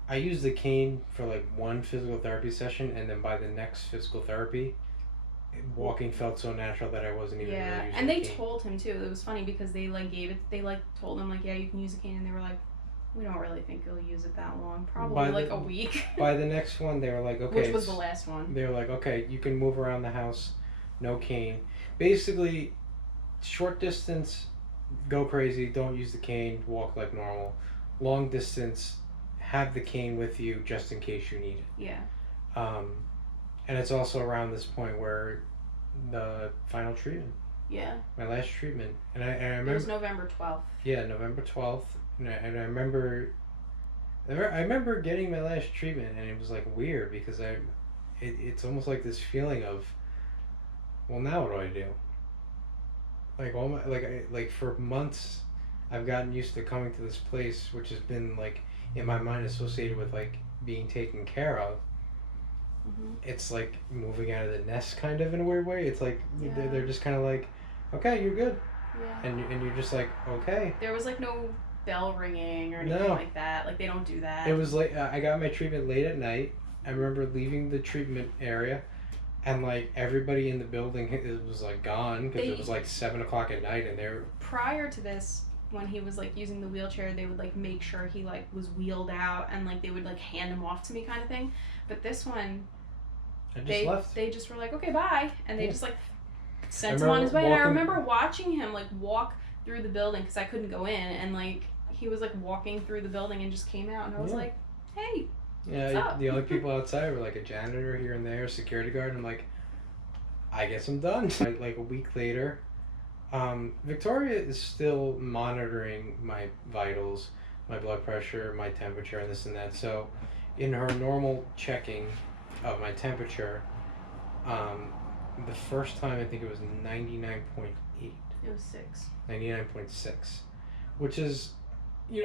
I used the cane for like one physical therapy session, and then by the next physical therapy, walking felt so natural that I wasn't even really using and they the cane. told him too. It was funny because they like told him like, yeah, you can use a cane, and they were like, we don't really think you'll use it that long, probably like a week. By the next one, they were like, okay, which was the last one. They were like, okay, you can move around the house, no cane. Basically, short distance, go crazy, don't use the cane, walk like normal. Long distance, have the cane with you just in case you need it. Yeah. And it's also around this point where the final treatment. Yeah. My last treatment, and I remember. It was November 12th. Yeah, November 12th, and I remember. I remember getting my last treatment, and it was like weird because it's almost like this feeling of, well, now what do I do? Like like for months, I've gotten used to coming to this place, which has been like in my mind associated with like being taken care of. Mm-hmm. It's like moving out of the nest, kind of in a weird way. It's like Yeah. they're just kind of like, okay, you're good, Yeah. and you're just like, okay. There was like no bell ringing or anything like that. Like they don't do that. It was like I got my treatment late at night. I remember leaving the treatment area, and like everybody in the building it was like gone because it was like 7:00 at night, and they're prior to this. When he was like using the wheelchair, they would like make sure he like was wheeled out, and like they would like hand him off to me, kind of thing. But this one, left. They just were like, okay, bye, and they just like sent I him on his way. And I walking- remember watching him like walk through the building because I couldn't go in, and like he was like walking through the building and just came out, and I was like, hey, what's up? The only people outside were like a janitor here and there, a security guard, and I'm like, I guess I'm done. Like a week later, Victoria is still monitoring my vitals, my blood pressure, my temperature, and this and that. So, in her normal checking of my temperature, the first time I think it was 99.8. It was 6. 99.6, which is,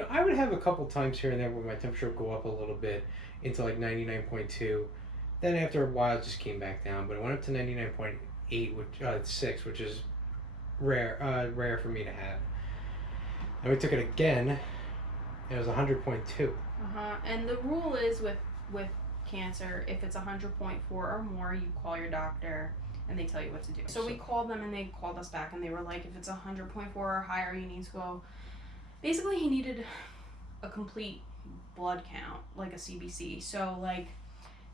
I would have a couple times here and there where my temperature would go up a little bit into like 99.2. Then after a while, it just came back down, but it went up to 99.8, which 6, which is rare for me to have. And we took it again. It was 100.2. And the rule is with cancer, if it's 100.4 or more, you call your doctor and they tell you what to do. So we called them, and they called us back, and they were like, if it's 100.4 or higher, you need to go. Basically, he needed a complete blood count, like a CBC. So like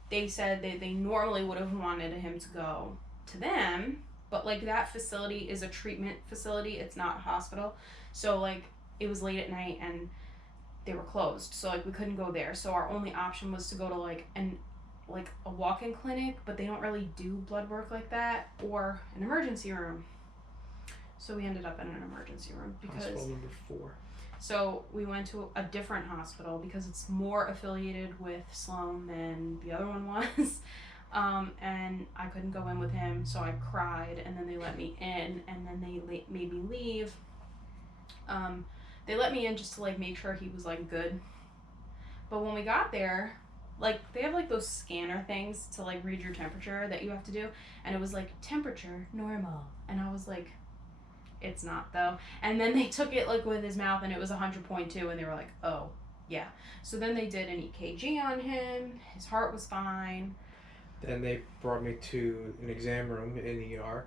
they said they normally would have wanted him to go to them, but like that facility is a treatment facility, it's not a hospital. So like it was late at night and they were closed, so like we couldn't go there. So our only option was to go to like a walk-in clinic, but they don't really do blood work like that, or an emergency room. So we ended up in an emergency room because Hospital number 4. So we went to a different hospital because it's more affiliated with Sloan than the other one was. And I couldn't go in with him, so I cried, and then they let me in, and then they made me leave. They let me in just to like make sure he was like good. But when we got there, like they have like those scanner things to like read your temperature that you have to do, and it was like temperature normal, and I was like, it's not though. And then they took it like with his mouth, and it was 100.2, and they were like, oh yeah. So then they did an EKG on him. His heart was fine. Then they brought me to an exam room in the ER,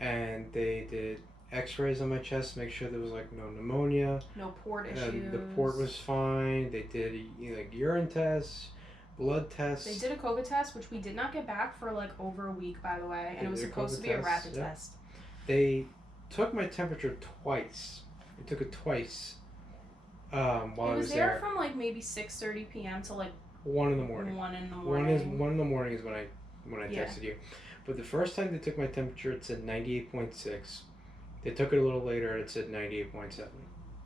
and they did x-rays on my chest to make sure there was like no pneumonia, no port issues. The port was fine. They did like urine tests, blood tests. They did a COVID test, which we did not get back for like over a week, by the way, and it was supposed to be a rapid test. They took my temperature twice. They took it twice while I was there. From like maybe 6:30 p.m. to like 1 in the morning. 1 in the morning. 1 in the morning is when I texted you. But the first time they took my temperature, it said 98.6. They took it a little later, it said 98.7.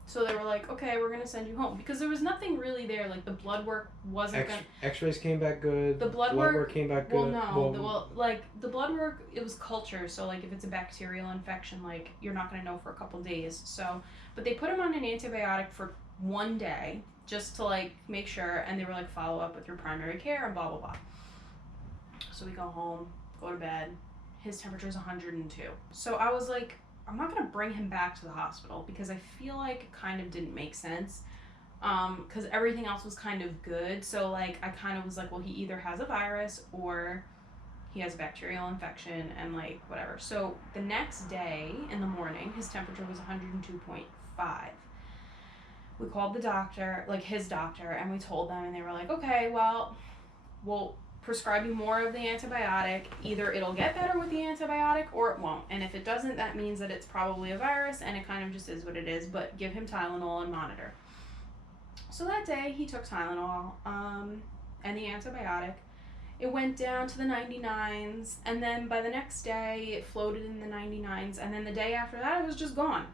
So they were like, okay, we're going to send you home. Because there was nothing really there. Like, the blood work wasn't going to... X-rays came back good. The blood work came back good. Well, no. The blood work, it was culture. So, like, if it's a bacterial infection, like, you're not going to know for a couple days. So, but they put him on an antibiotic for 1 day just to, like, make sure. And they were like, follow up with your primary care and blah, blah, blah. So we go home, go to bed. His temperature is 102. So I was like... I'm not going to bring him back to the hospital because I feel like it kind of didn't make sense because everything else was kind of good. So, like, I kind of was like, well, he either has a virus or he has a bacterial infection and like whatever. So the next day in the morning, his temperature was 102.5. We called the doctor, like his doctor, and we told them, and they were like, okay, well, we'll prescribe you more of the antibiotic. Either it'll get better with the antibiotic or it won't. And if it doesn't, that means that it's probably a virus and it kind of just is what it is, but give him Tylenol and monitor. So that day he took Tylenol and the antibiotic. It went down to the 99s, and then by the next day it floated in the 99s, and then the day after that it was just gone.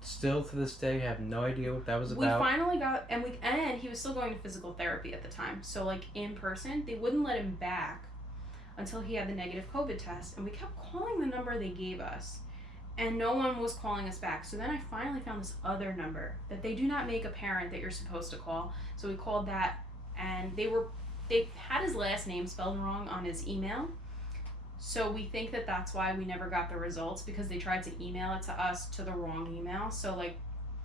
Still to this day, have no idea what that was We about. finally got, and he was still going to physical therapy at the time. So like in person, they wouldn't let him back until he had the negative COVID test, and we kept calling the number they gave us, and no one was calling us back. So then I finally found this other number that they do not make apparent that you're supposed to call. So we called that, and they had his last name spelled wrong on his email. So we think that that's why we never got the results, because they tried to email it to us to the wrong email. So like,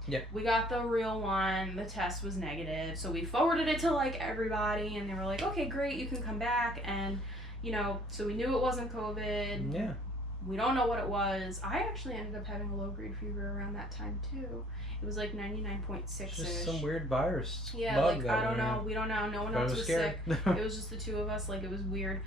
yeah, we got the real one, the test was negative, so we forwarded it to like everybody, and they were like, okay, great, you can come back. And so we knew it wasn't COVID. Yeah. We don't know what it was. I actually ended up having a low-grade fever around that time too. It was like 99.6-ish. Just some weird virus. Yeah, bug like that I don't went know. around. We don't know. No one But I else was was scared. sick. It was just the two of us. Like, it was weird.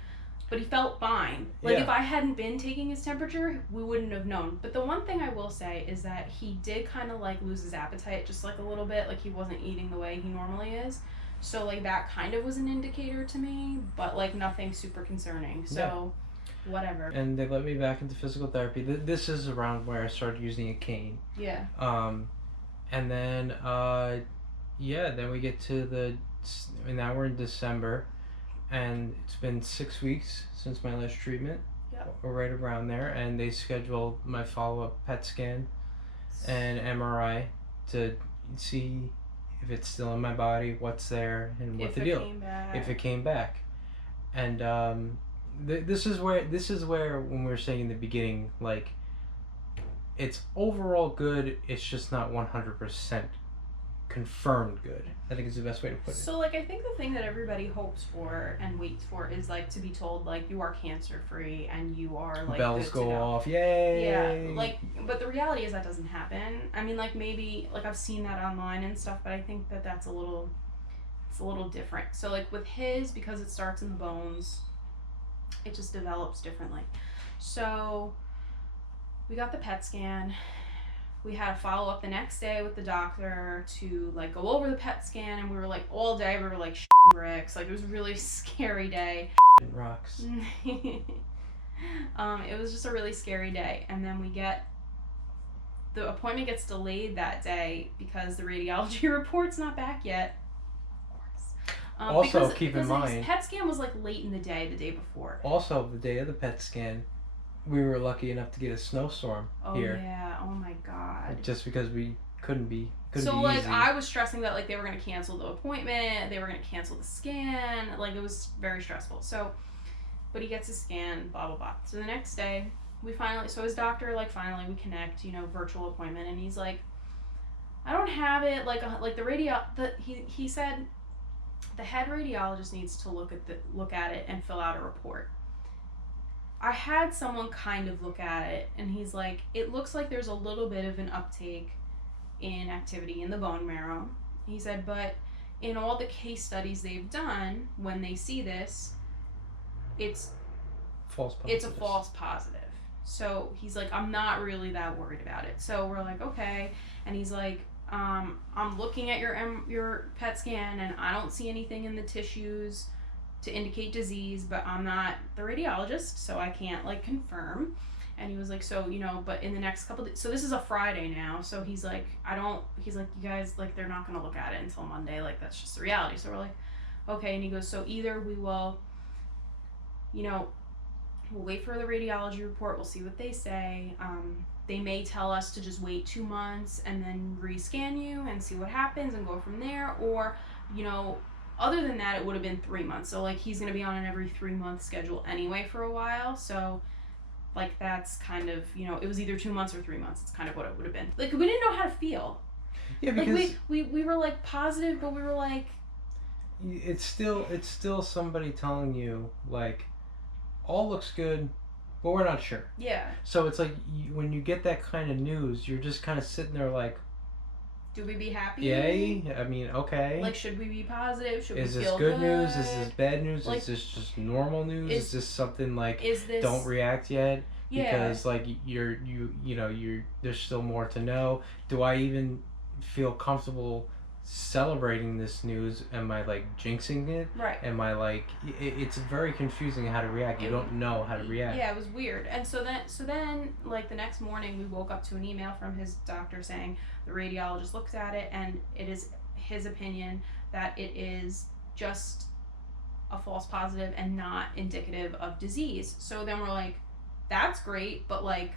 But he felt fine. Like, Yeah. if I hadn't been taking his temperature, we wouldn't have known. But the one thing I will say is that he did kind of like lose his appetite just like a little bit. Like, he wasn't eating the way he normally is. So like that kind of was an indicator to me, but like nothing super concerning. So whatever. And they let me back into physical therapy. This is around where I started using a cane. Yeah. And then then we get to now we're in December, and it's been 6 weeks since my last treatment. Yep. Or right around there, and they scheduled my follow-up PET scan and MRI to see if it's still in my body, what's there, and what If the it deal. came back. If it came back. And this is where when we were saying in the beginning, like, it's overall good, it's just not 100% confirmed good. I think it's the best way to put it. So, like, I think the thing that everybody hopes for and waits for is, like, to be told, like, you are cancer-free and you are, like, bells good go to go. off, yay! Yeah, like, but the reality is that doesn't happen. I mean, like, maybe, like, I've seen that online and stuff, but I think that it's a little different. So, like, with his, because it starts in the bones, it just develops differently. So, we got the PET scan. We had a follow-up the next day with the doctor to, like, go over the PET scan, and we were, like, all day, we were, like, bricks. Like, it was a really scary day. It rocks. It was just a really scary day. And then the appointment gets delayed that day because the radiology report's not back yet. Also, keep in his mind, PET scan was, like, late in the day before. also the day of the PET scan, we were lucky enough to get a snowstorm here. Oh, yeah. Oh, my God. Just because we couldn't be So, easy. like, I was stressing that, like, they were going to cancel the appointment, they were going to cancel the scan, like, it was very stressful. So, but he gets his scan, blah, blah, blah. So the next day, so his doctor, like, finally we connect, virtual appointment, and he's like, I don't have it, he said the head radiologist needs to look at it and fill out a report. I had someone kind of look at it, and he's like, it looks like there's a little bit of an uptake in activity in the bone marrow. He said, but in all the case studies they've done, when they see this, it's a false positive. So he's like, I'm not really that worried about it. So we're like, okay. And he's like, I'm looking at your PET scan, and I don't see anything in the tissues to indicate disease, but I'm not the radiologist, so I can't, like, confirm. And he was like, so, but in the next couple days, so this is a Friday now, so he's like, you guys, like, they're not going to look at it until Monday, like, that's just the reality. So we're like, okay. And he goes, so either we will, we'll wait for the radiology report, we'll see what they say, they may tell us to just wait 2 months and then rescan you and see what happens and go from there, or, other than that, it would have been 3 months. So, like, he's going to be on an every 3-month schedule anyway for a while. So, like, that's kind of, it was either 2 months or 3 months. It's kind of what it would have been. Like, we didn't know how to feel. Yeah, because like, we were, like, positive, but we were, like... it's still somebody telling you, like, all looks good, but we're not sure. Yeah. So it's like when you get that kind of news, you're just kind of sitting there like, do we be happy? yay? I mean, okay. Like, should we be positive? Should is we this feel good news? Is this bad news? Like, is this just normal news? Is this something like is this, don't react yet? Yeah. Because like you're there's still more to know. Do I even feel comfortable celebrating this news? Am I like jinxing it? Right. Am I like it's very confusing how to react. You don't know how to react. Yeah, it was weird. And so then like the next morning we woke up to an email from his doctor saying the radiologist looked at it and it is his opinion that it is just a false positive and not indicative of disease. So then we're like, that's great, but like,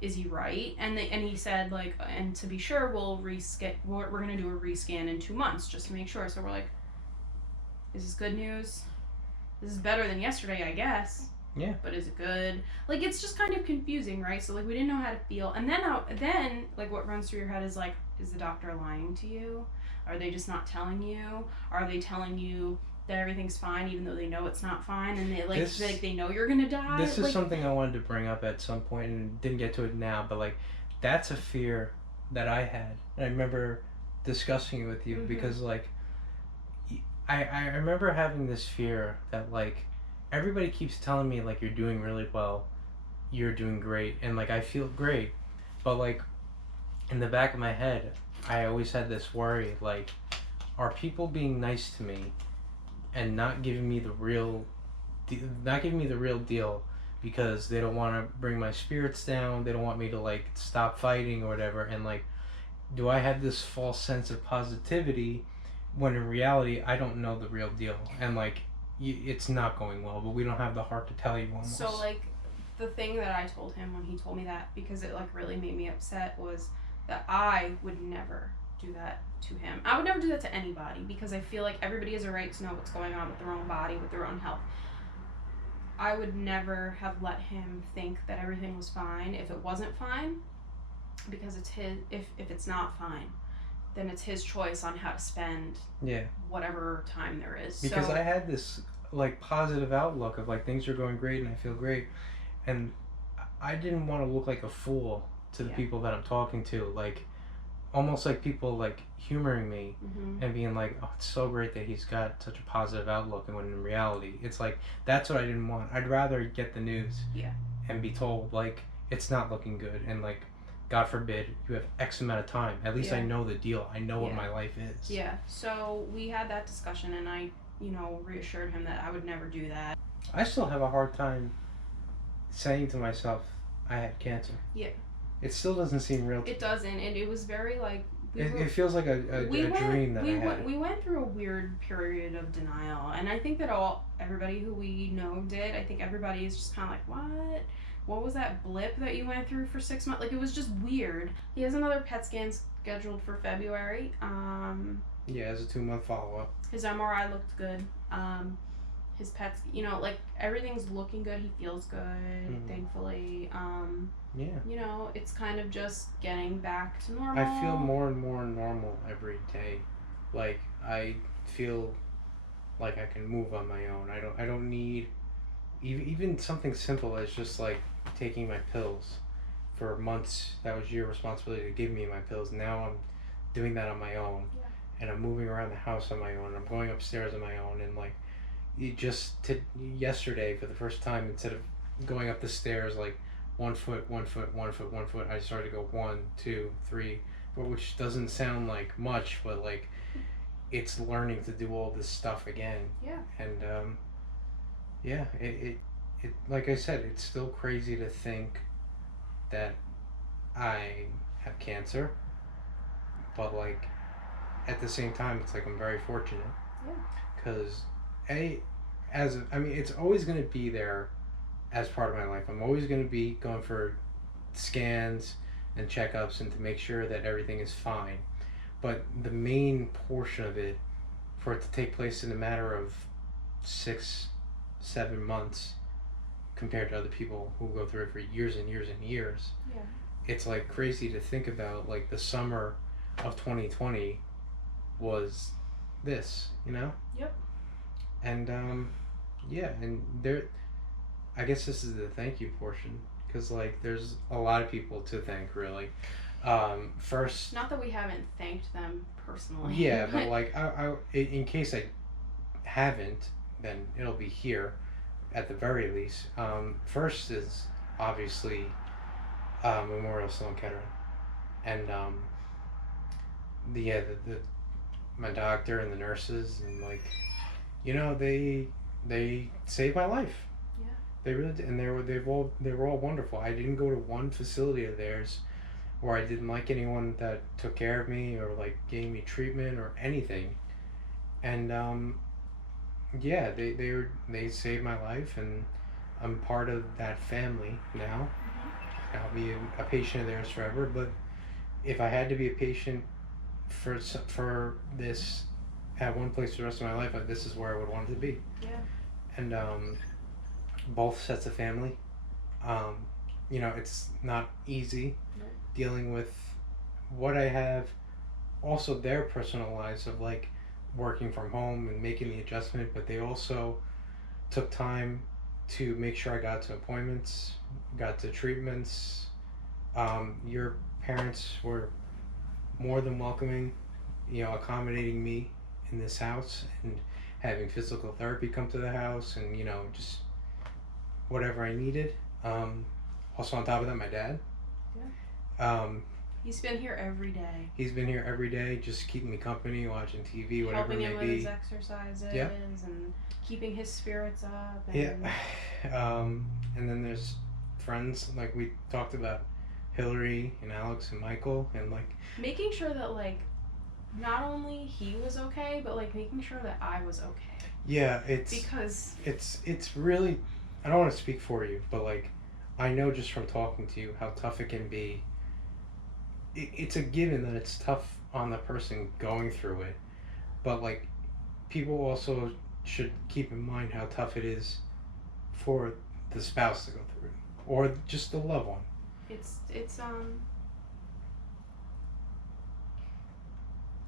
is he right? And he said like, and to be sure, we're gonna do a rescan in 2 months just to make sure. So we're like, is this good news? This is better than yesterday, I guess. Yeah. But is it good? Like, it's just kind of confusing, right? So like we didn't know how to feel, and then like what runs through your head is like, is the doctor lying to you? Are they just not telling you? Are they telling you that everything's fine even though they know it's not fine, and they know you're gonna die? This is something I wanted to bring up at some point and didn't get to it now, but like that's a fear that I had, and I remember discussing it with you because like I remember having this fear that like everybody keeps telling me like you're doing really well, you're doing great, and like I feel great, but like in the back of my head I always had this worry like, are people being nice to me and not giving me the real deal because they don't want to bring my spirits down, they don't want me to like stop fighting or whatever, and like do I have this false sense of positivity when in reality I don't know the real deal, and like it's not going well, but we don't have the heart to tell you almost. So like the thing that I told him when he told me that, because it like really made me upset, was that I would never do that to him. I would never do that to anybody because I feel like everybody has a right to know what's going on with their own body, with their own health. I would never have let him think that everything was fine if it wasn't fine, because it's his. If it's not fine, then it's his choice on how to spend whatever time there is. Because I had this like positive outlook of like things are going great and I feel great, and I didn't want to look like a fool to the people that I'm talking to, like almost like people like humoring me and being like, oh, it's so great that he's got such a positive outlook, and when in reality it's like that's what I didn't want. I'd rather get the news and be told like it's not looking good, and like God forbid you have X amount of time, at least I know the deal, I know what my life is. So we had that discussion and I reassured him that I would never do that. I still have a hard time saying to myself I had cancer. It still doesn't seem real. It doesn't, and it was very like it feels like a dream that I had. We went through a weird period of denial, and I think that everybody who we know did. I think everybody is just kind of like, what was that blip that you went through for 6 months? Like, it was just weird. He has another PET scan scheduled for February. As a 2-month follow-up. His MRI looked good. His PETs, like everything's looking good. He feels good, thankfully. It's kind of just getting back to normal. I feel more and more normal every day. Like I feel like I can move on my own. I don't need even something simple as just like taking my pills. For months that was your responsibility to give me my pills. Now I'm doing that on my own. And I'm moving around the house on my own. I'm going upstairs on my own, and like yesterday for the first time, instead of going up the stairs like 1 foot, 1 foot, 1 foot, 1 foot, I started to go 1, 2, 3, which doesn't sound like much, but like it's learning to do all this stuff again. And it like I said, it's still crazy to think that I have cancer, but like at the same time it's like I'm very fortunate because it's always going to be there as part of my life. I'm always going to be going for scans and checkups and to make sure that everything is fine, but the main portion of it, for it to take place in a matter of 6-7 months compared to other people who go through it for years and years and years, it's like crazy to think about. Like the summer of 2020 was this, Yep. And and I guess this is the thank you portion because like there's a lot of people to thank really. First, Not that we haven't thanked them personally. yeah, but like in case I haven't, then it'll be here at the very least. First is obviously Memorial Sloan Kettering, and the my doctor and the nurses and like they saved my life. Yeah. They really did, and they were all wonderful. I didn't go to one facility of theirs where I didn't like anyone that took care of me or like gave me treatment or anything, and yeah, they saved my life, and I'm part of that family now. I'll be a patient of theirs forever. But if I had to be a patient for this at one place for the rest of my life, this is where I would want it to be. Yeah. And both sets of family. It's not easy dealing with what I have. Also, their personal lives of like working from home and making the adjustment, but they also took time to make sure I got to appointments, got to treatments. Your parents were more than welcoming, accommodating me in this house and having physical therapy come to the house and, just whatever I needed. Also on top of that, my dad. Yeah. He's been here every day. He's been here every day, just keeping me company, watching TV, whatever Helping it him may with be. his exercises and keeping his spirits up. And Yeah. And then there's friends, like we talked about, Hillary and Alex and Michael, and like making sure that like not only he was okay, but like making sure that I was okay. Yeah, because it's really, I don't want to speak for you, but like I know just from talking to you how tough it can be. It's a given that it's tough on the person going through it, but like people also should keep in mind how tough it is for the spouse to go through it, or just the loved one. It's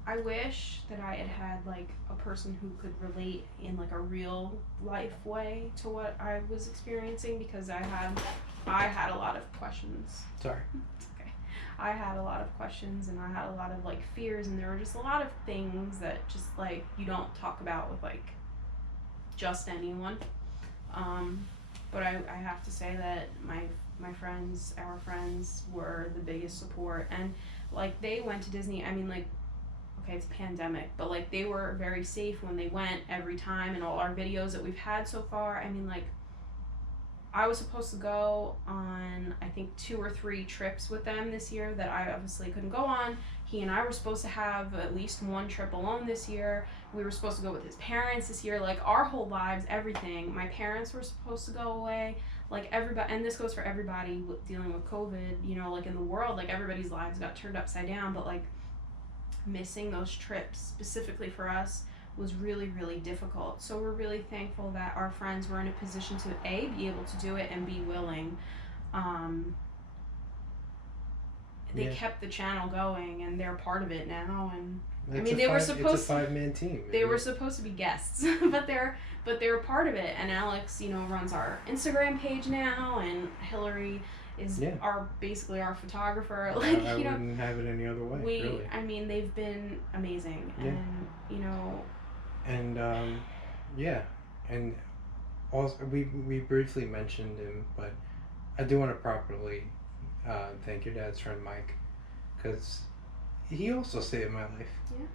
I wish that I had like a person who could relate in like a real life way to what I was experiencing, because I had a lot of questions. Sorry. It's okay. I had a lot of questions and I had a lot of like fears, and there were just a lot of things that just like you don't talk about with like just anyone. But I have to say that my friends, our friends, were the biggest support, and like they went to Disney. I mean, like, okay, it's a pandemic, but like they were very safe when they went every time, and all our videos that we've had so far. I mean, like, I was supposed to go on, I think, 2 or 3 trips with them this year that I obviously couldn't go on. He and I were supposed to have at least 1 trip alone this year. We were supposed to go with his parents this year. Like, our whole lives, everything. My parents were supposed to go away. Like, everybody, and this goes for everybody dealing with COVID, like in the world, like everybody's lives got turned upside down. But like missing those trips specifically for us was really, really difficult. So we're really thankful that our friends were in a position to be able to do it and be willing. They kept the channel going, and they're part of it now. And I mean, it's a 5-man team. They were supposed to be guests, but they're part of it. And Alex, runs our Instagram page now, and Hillary is basically our photographer. Like, I wouldn't have it any other way. Really. I mean, they've been amazing, and and also we briefly mentioned him, but I do want to properly thank your dad's friend Mike, because he also saved my life. Yeah.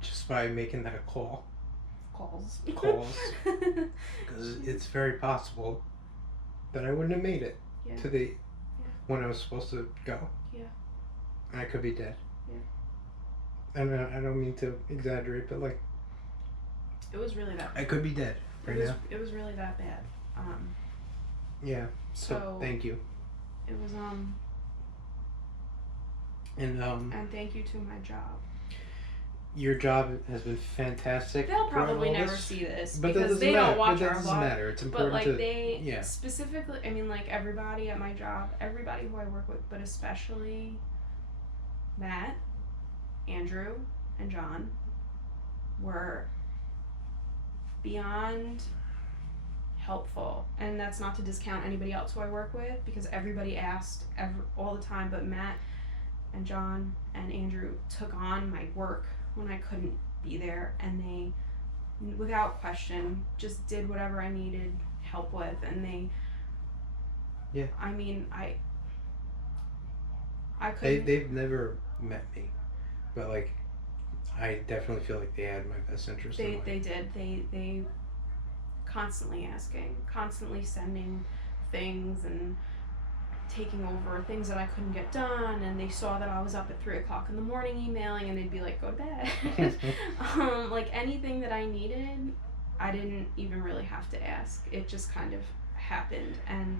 Just by making that calls. Because it's very possible that I wouldn't have made it to the when I was supposed to go. Yeah. And I could be dead. Yeah. And I don't mean to exaggerate, but like, it was really that bad. I could be dead now. It was really that bad. Yeah. So thank you. It was and thank you to my job. Your job has been fantastic. They'll probably never see this, but because they don't watch our vlog. But that doesn't matter. It's important. But like specifically, I mean, like everybody at my job, everybody who I work with, but especially Matt, Andrew, and John were beyond helpful, and that's not to discount anybody else who I work with, because everybody asked all the time, but Matt and John and Andrew took on my work when I couldn't be there, and they, without question, just did whatever I needed help with, and they, I mean, I couldn't. They've never met me, but like, I definitely feel like they had my best interest in mind. They did. They constantly asking, constantly sending things and taking over things that I couldn't get done, and they saw that I was up at 3 o'clock in the morning emailing, and they'd be like, go to bed. Like anything that I needed, I didn't even really have to ask. It just kind of happened, and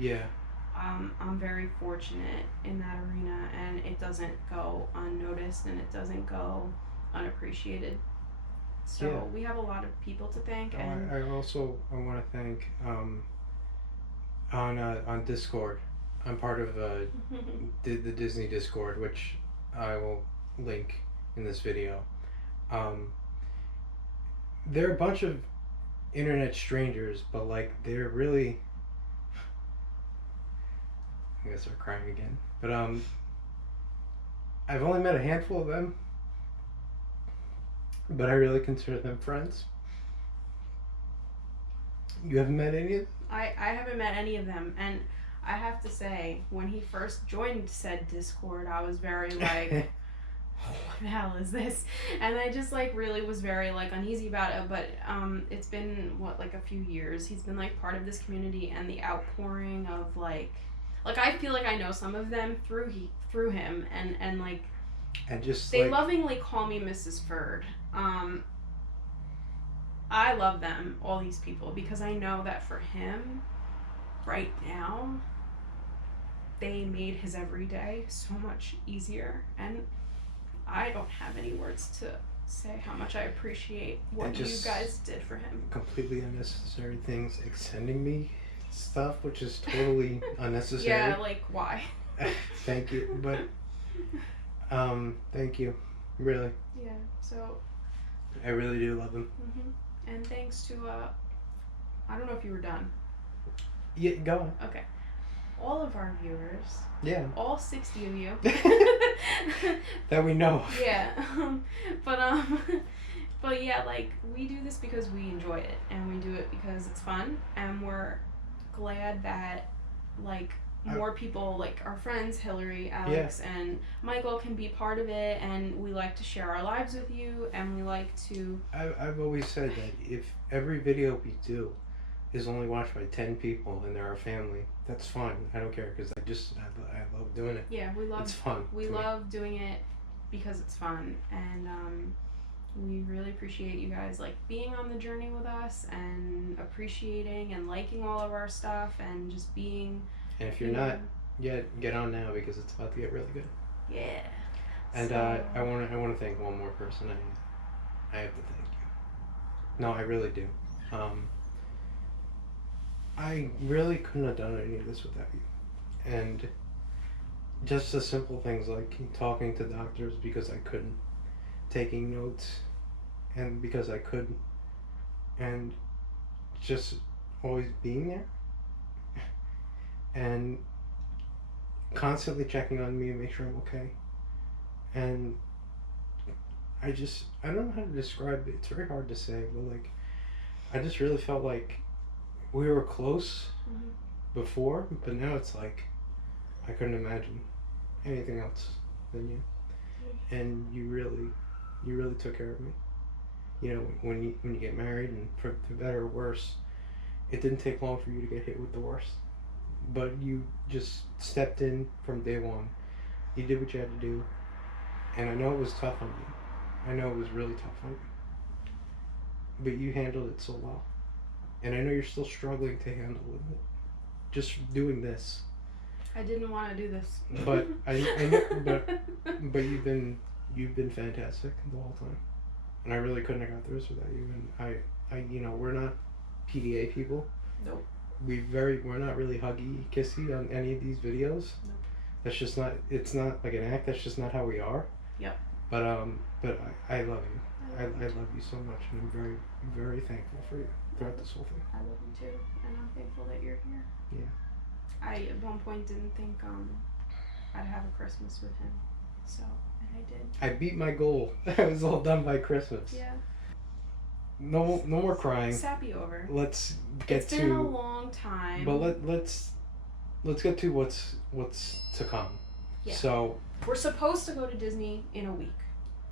I'm very fortunate in that arena, and it doesn't go unnoticed, and it doesn't go unappreciated. So we have a lot of people to thank, and I want to thank on Discord. I'm part of the Disney Discord, which I will link in this video. They're a bunch of internet strangers, but like they're really. I guess they're crying again, but I've only met a handful of them. But I really consider them friends. You haven't met any of them? I haven't met any of them, and I have to say, when he first joined said Discord, I was very like, what the hell is this? And I just like really was very like uneasy about it, but it's been like a few years. He's been like part of this community, and the outpouring of like I feel like I know some of them through him, and like, and just they lovingly call me Mrs. Ferd. I love them, all these people, because I know that for him, right now, they made his everyday so much easier, and I don't have any words to say how much I appreciate what you guys did for him. Completely unnecessary things, extending me stuff, which is totally unnecessary. Yeah, like, why? Thank you, but thank you, really. Yeah, so I really do love them. And thanks to I don't know if you were done. Yeah, go on. Okay. All of our viewers. Yeah. All 60 of you. That we know. Yeah. But yeah, like, we do this because we enjoy it, and we do it because it's fun, and we're glad that like more people, like our friends Hillary, Alex, and Michael, can be part of it, and we like to share our lives with you, and we like to. I've always said that if every video we do is only watched by 10 people and they're our family, that's fine. I don't care, because I love doing it. Yeah, we love. It's fun. We love doing it because it's fun, and we really appreciate you guys like being on the journey with us, and appreciating and liking all of our stuff, and just being. And if you're not yet, get on now, because it's about to get really good. Yeah. And I want to thank one more person. I have to thank you. No, I really do. I really couldn't have done any of this without you. And just the simple things like talking to doctors because I couldn't, taking notes, and because I couldn't, and just always being there. And constantly checking on me and make sure I'm okay. And I don't know how to describe it. It's very hard to say, but like, I just really felt like we were close before, but now it's like I couldn't imagine anything else than you. And you really took care of me. You know, when you get married, and for better or worse, it didn't take long for you to get hit with the worst. But you just stepped in from day one. You did what you had to do. And I know it was tough on you. I know it was really tough on you. But you handled it so well. And I know you're still struggling to handle it. Just doing this. I didn't want to do this. But I know, but you've been fantastic the whole time. And I really couldn't have got through this without you. And I you know, we're not PDA people. Nope. We're not really huggy, kissy on any of these videos. Nope. That's just not. It's not like an act. That's just not how we are. Yep. But I love you. I love you so much, and I'm very, very thankful for you throughout this whole thing. I love you too, and I'm thankful that you're here. Yeah. I at one point didn't think I'd have a Christmas with him, so and I did. I beat my goal. I was all done by Christmas. Yeah. No more crying. Sappy over. Let's get It's been a long time. But let's get to what's to come. Yeah. So we're supposed to go to Disney in a week.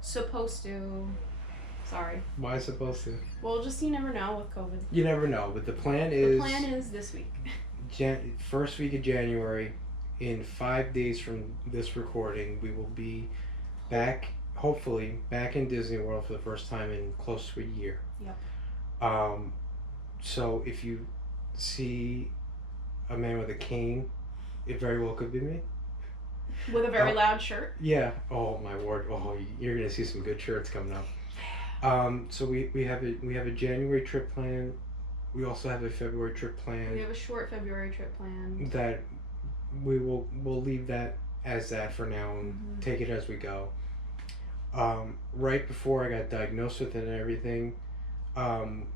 Supposed to. Sorry. Why supposed to? Well, just you never know with COVID. You never know, but the plan is this week. First week of January. In 5 days from this recording, we will be back, hopefully, back in Disney World for the first time in close to a year. Yep. So if you see a man with a cane, it very well could be me. With a very loud shirt. Yeah. Oh my word. Oh, you're gonna see some good shirts coming up. So we have a January trip planned. We also have a February trip planned. We have a short February trip planned. That we'll leave that as that for now and take it as we go. Right before I got diagnosed with it and everything,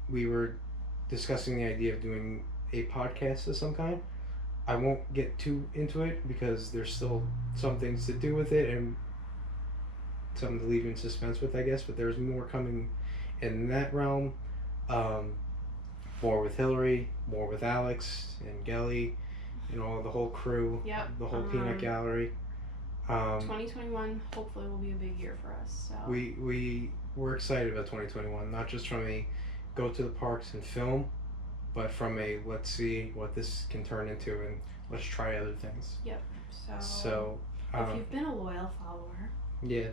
we were discussing the idea of doing a podcast of some kind. I won't get too into it because there's still some things to do with it and something to leave in suspense with, I guess, but there's more coming in that realm. More with Hillary, more with Alex and Gelly, the whole crew. Yep. The whole peanut gallery. 2021 hopefully will be a big year for us. So we're excited about 2021, not just from a go to the parks and film, but from a let's see what this can turn into and let's try other things. Yep. So if you've been a loyal follower, yeah,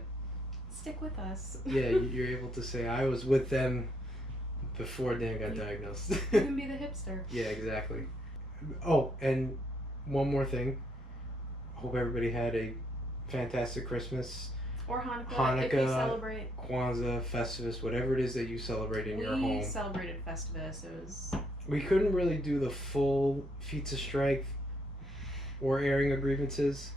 stick with us. Yeah, you're able to say I was with them before Dan got diagnosed. You can be the hipster. Yeah, exactly. Oh, and one more thing. Hope everybody had a fantastic Christmas. Or Hanukkah if you celebrate. Kwanzaa, Festivus, whatever it is that you celebrate in your home. We celebrated Festivus. It was... We couldn't really do the full feats of strength or airing of grievances.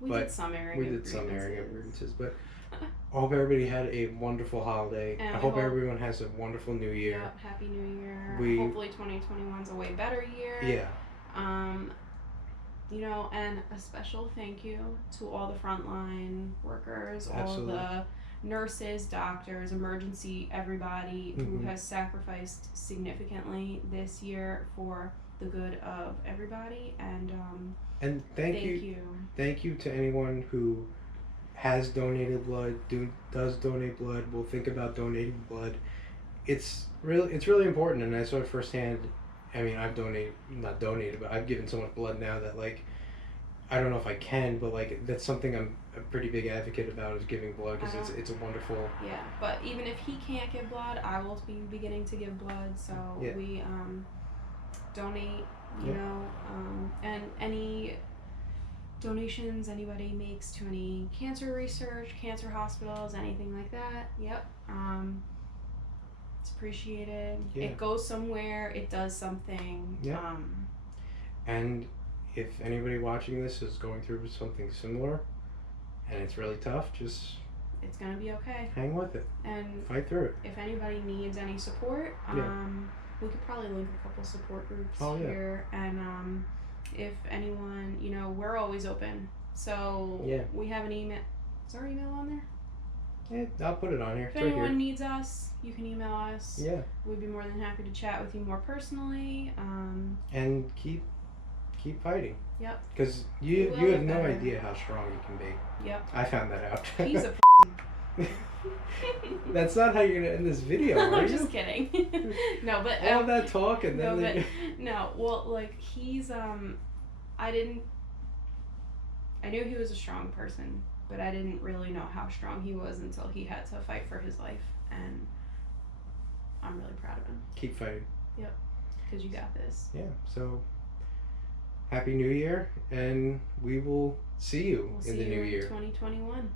We did some airing of grievances, but I hope everybody had a wonderful holiday. And I hope everyone has a wonderful new year. Yep, happy new year. Hopefully 2021's a way better year. Yeah. And a special thank you to all the frontline workers, Absolutely. all the nurses, doctors, emergency, everybody who has sacrificed significantly this year for the good of everybody. And thank you to anyone who has donated blood, does donate blood, will think about donating blood. It's really important, and I saw it firsthand. I mean, I've not donated, but I've given so much blood now that, like, I don't know if I can, but, like, that's something I'm a pretty big advocate about, is giving blood, because it's a wonderful... Yeah, but even if he can't give blood, I will be beginning to give blood, so yeah. We donate, and any donations anybody makes to any cancer research, cancer hospitals, anything like that, it's appreciated. Yeah. It goes somewhere, it does something. Yeah. And if anybody watching this is going through something similar and it's really tough, it's gonna be okay. Hang with it. And fight through it. If anybody needs any support, we could probably link a couple support groups here. And if anyone, we're always open. So we have an email. Is our email on there? Yeah, I'll put it on here. If anyone needs us, you can email us. Yeah. We'd be more than happy to chat with you more personally. And keep fighting. Yep. Because you have no idea how strong you can be. Yep. I found that out. He's a That's not how you're gonna end this video, are I'm you? just kidding. No, but all that talk and then he's I knew he was a strong person, but I didn't really know how strong he was until he had to fight for his life, and I'm really proud of him. Keep fighting. Yep. Because you got this. Yeah. So Happy New Year, and we will see you in the new year. 2021.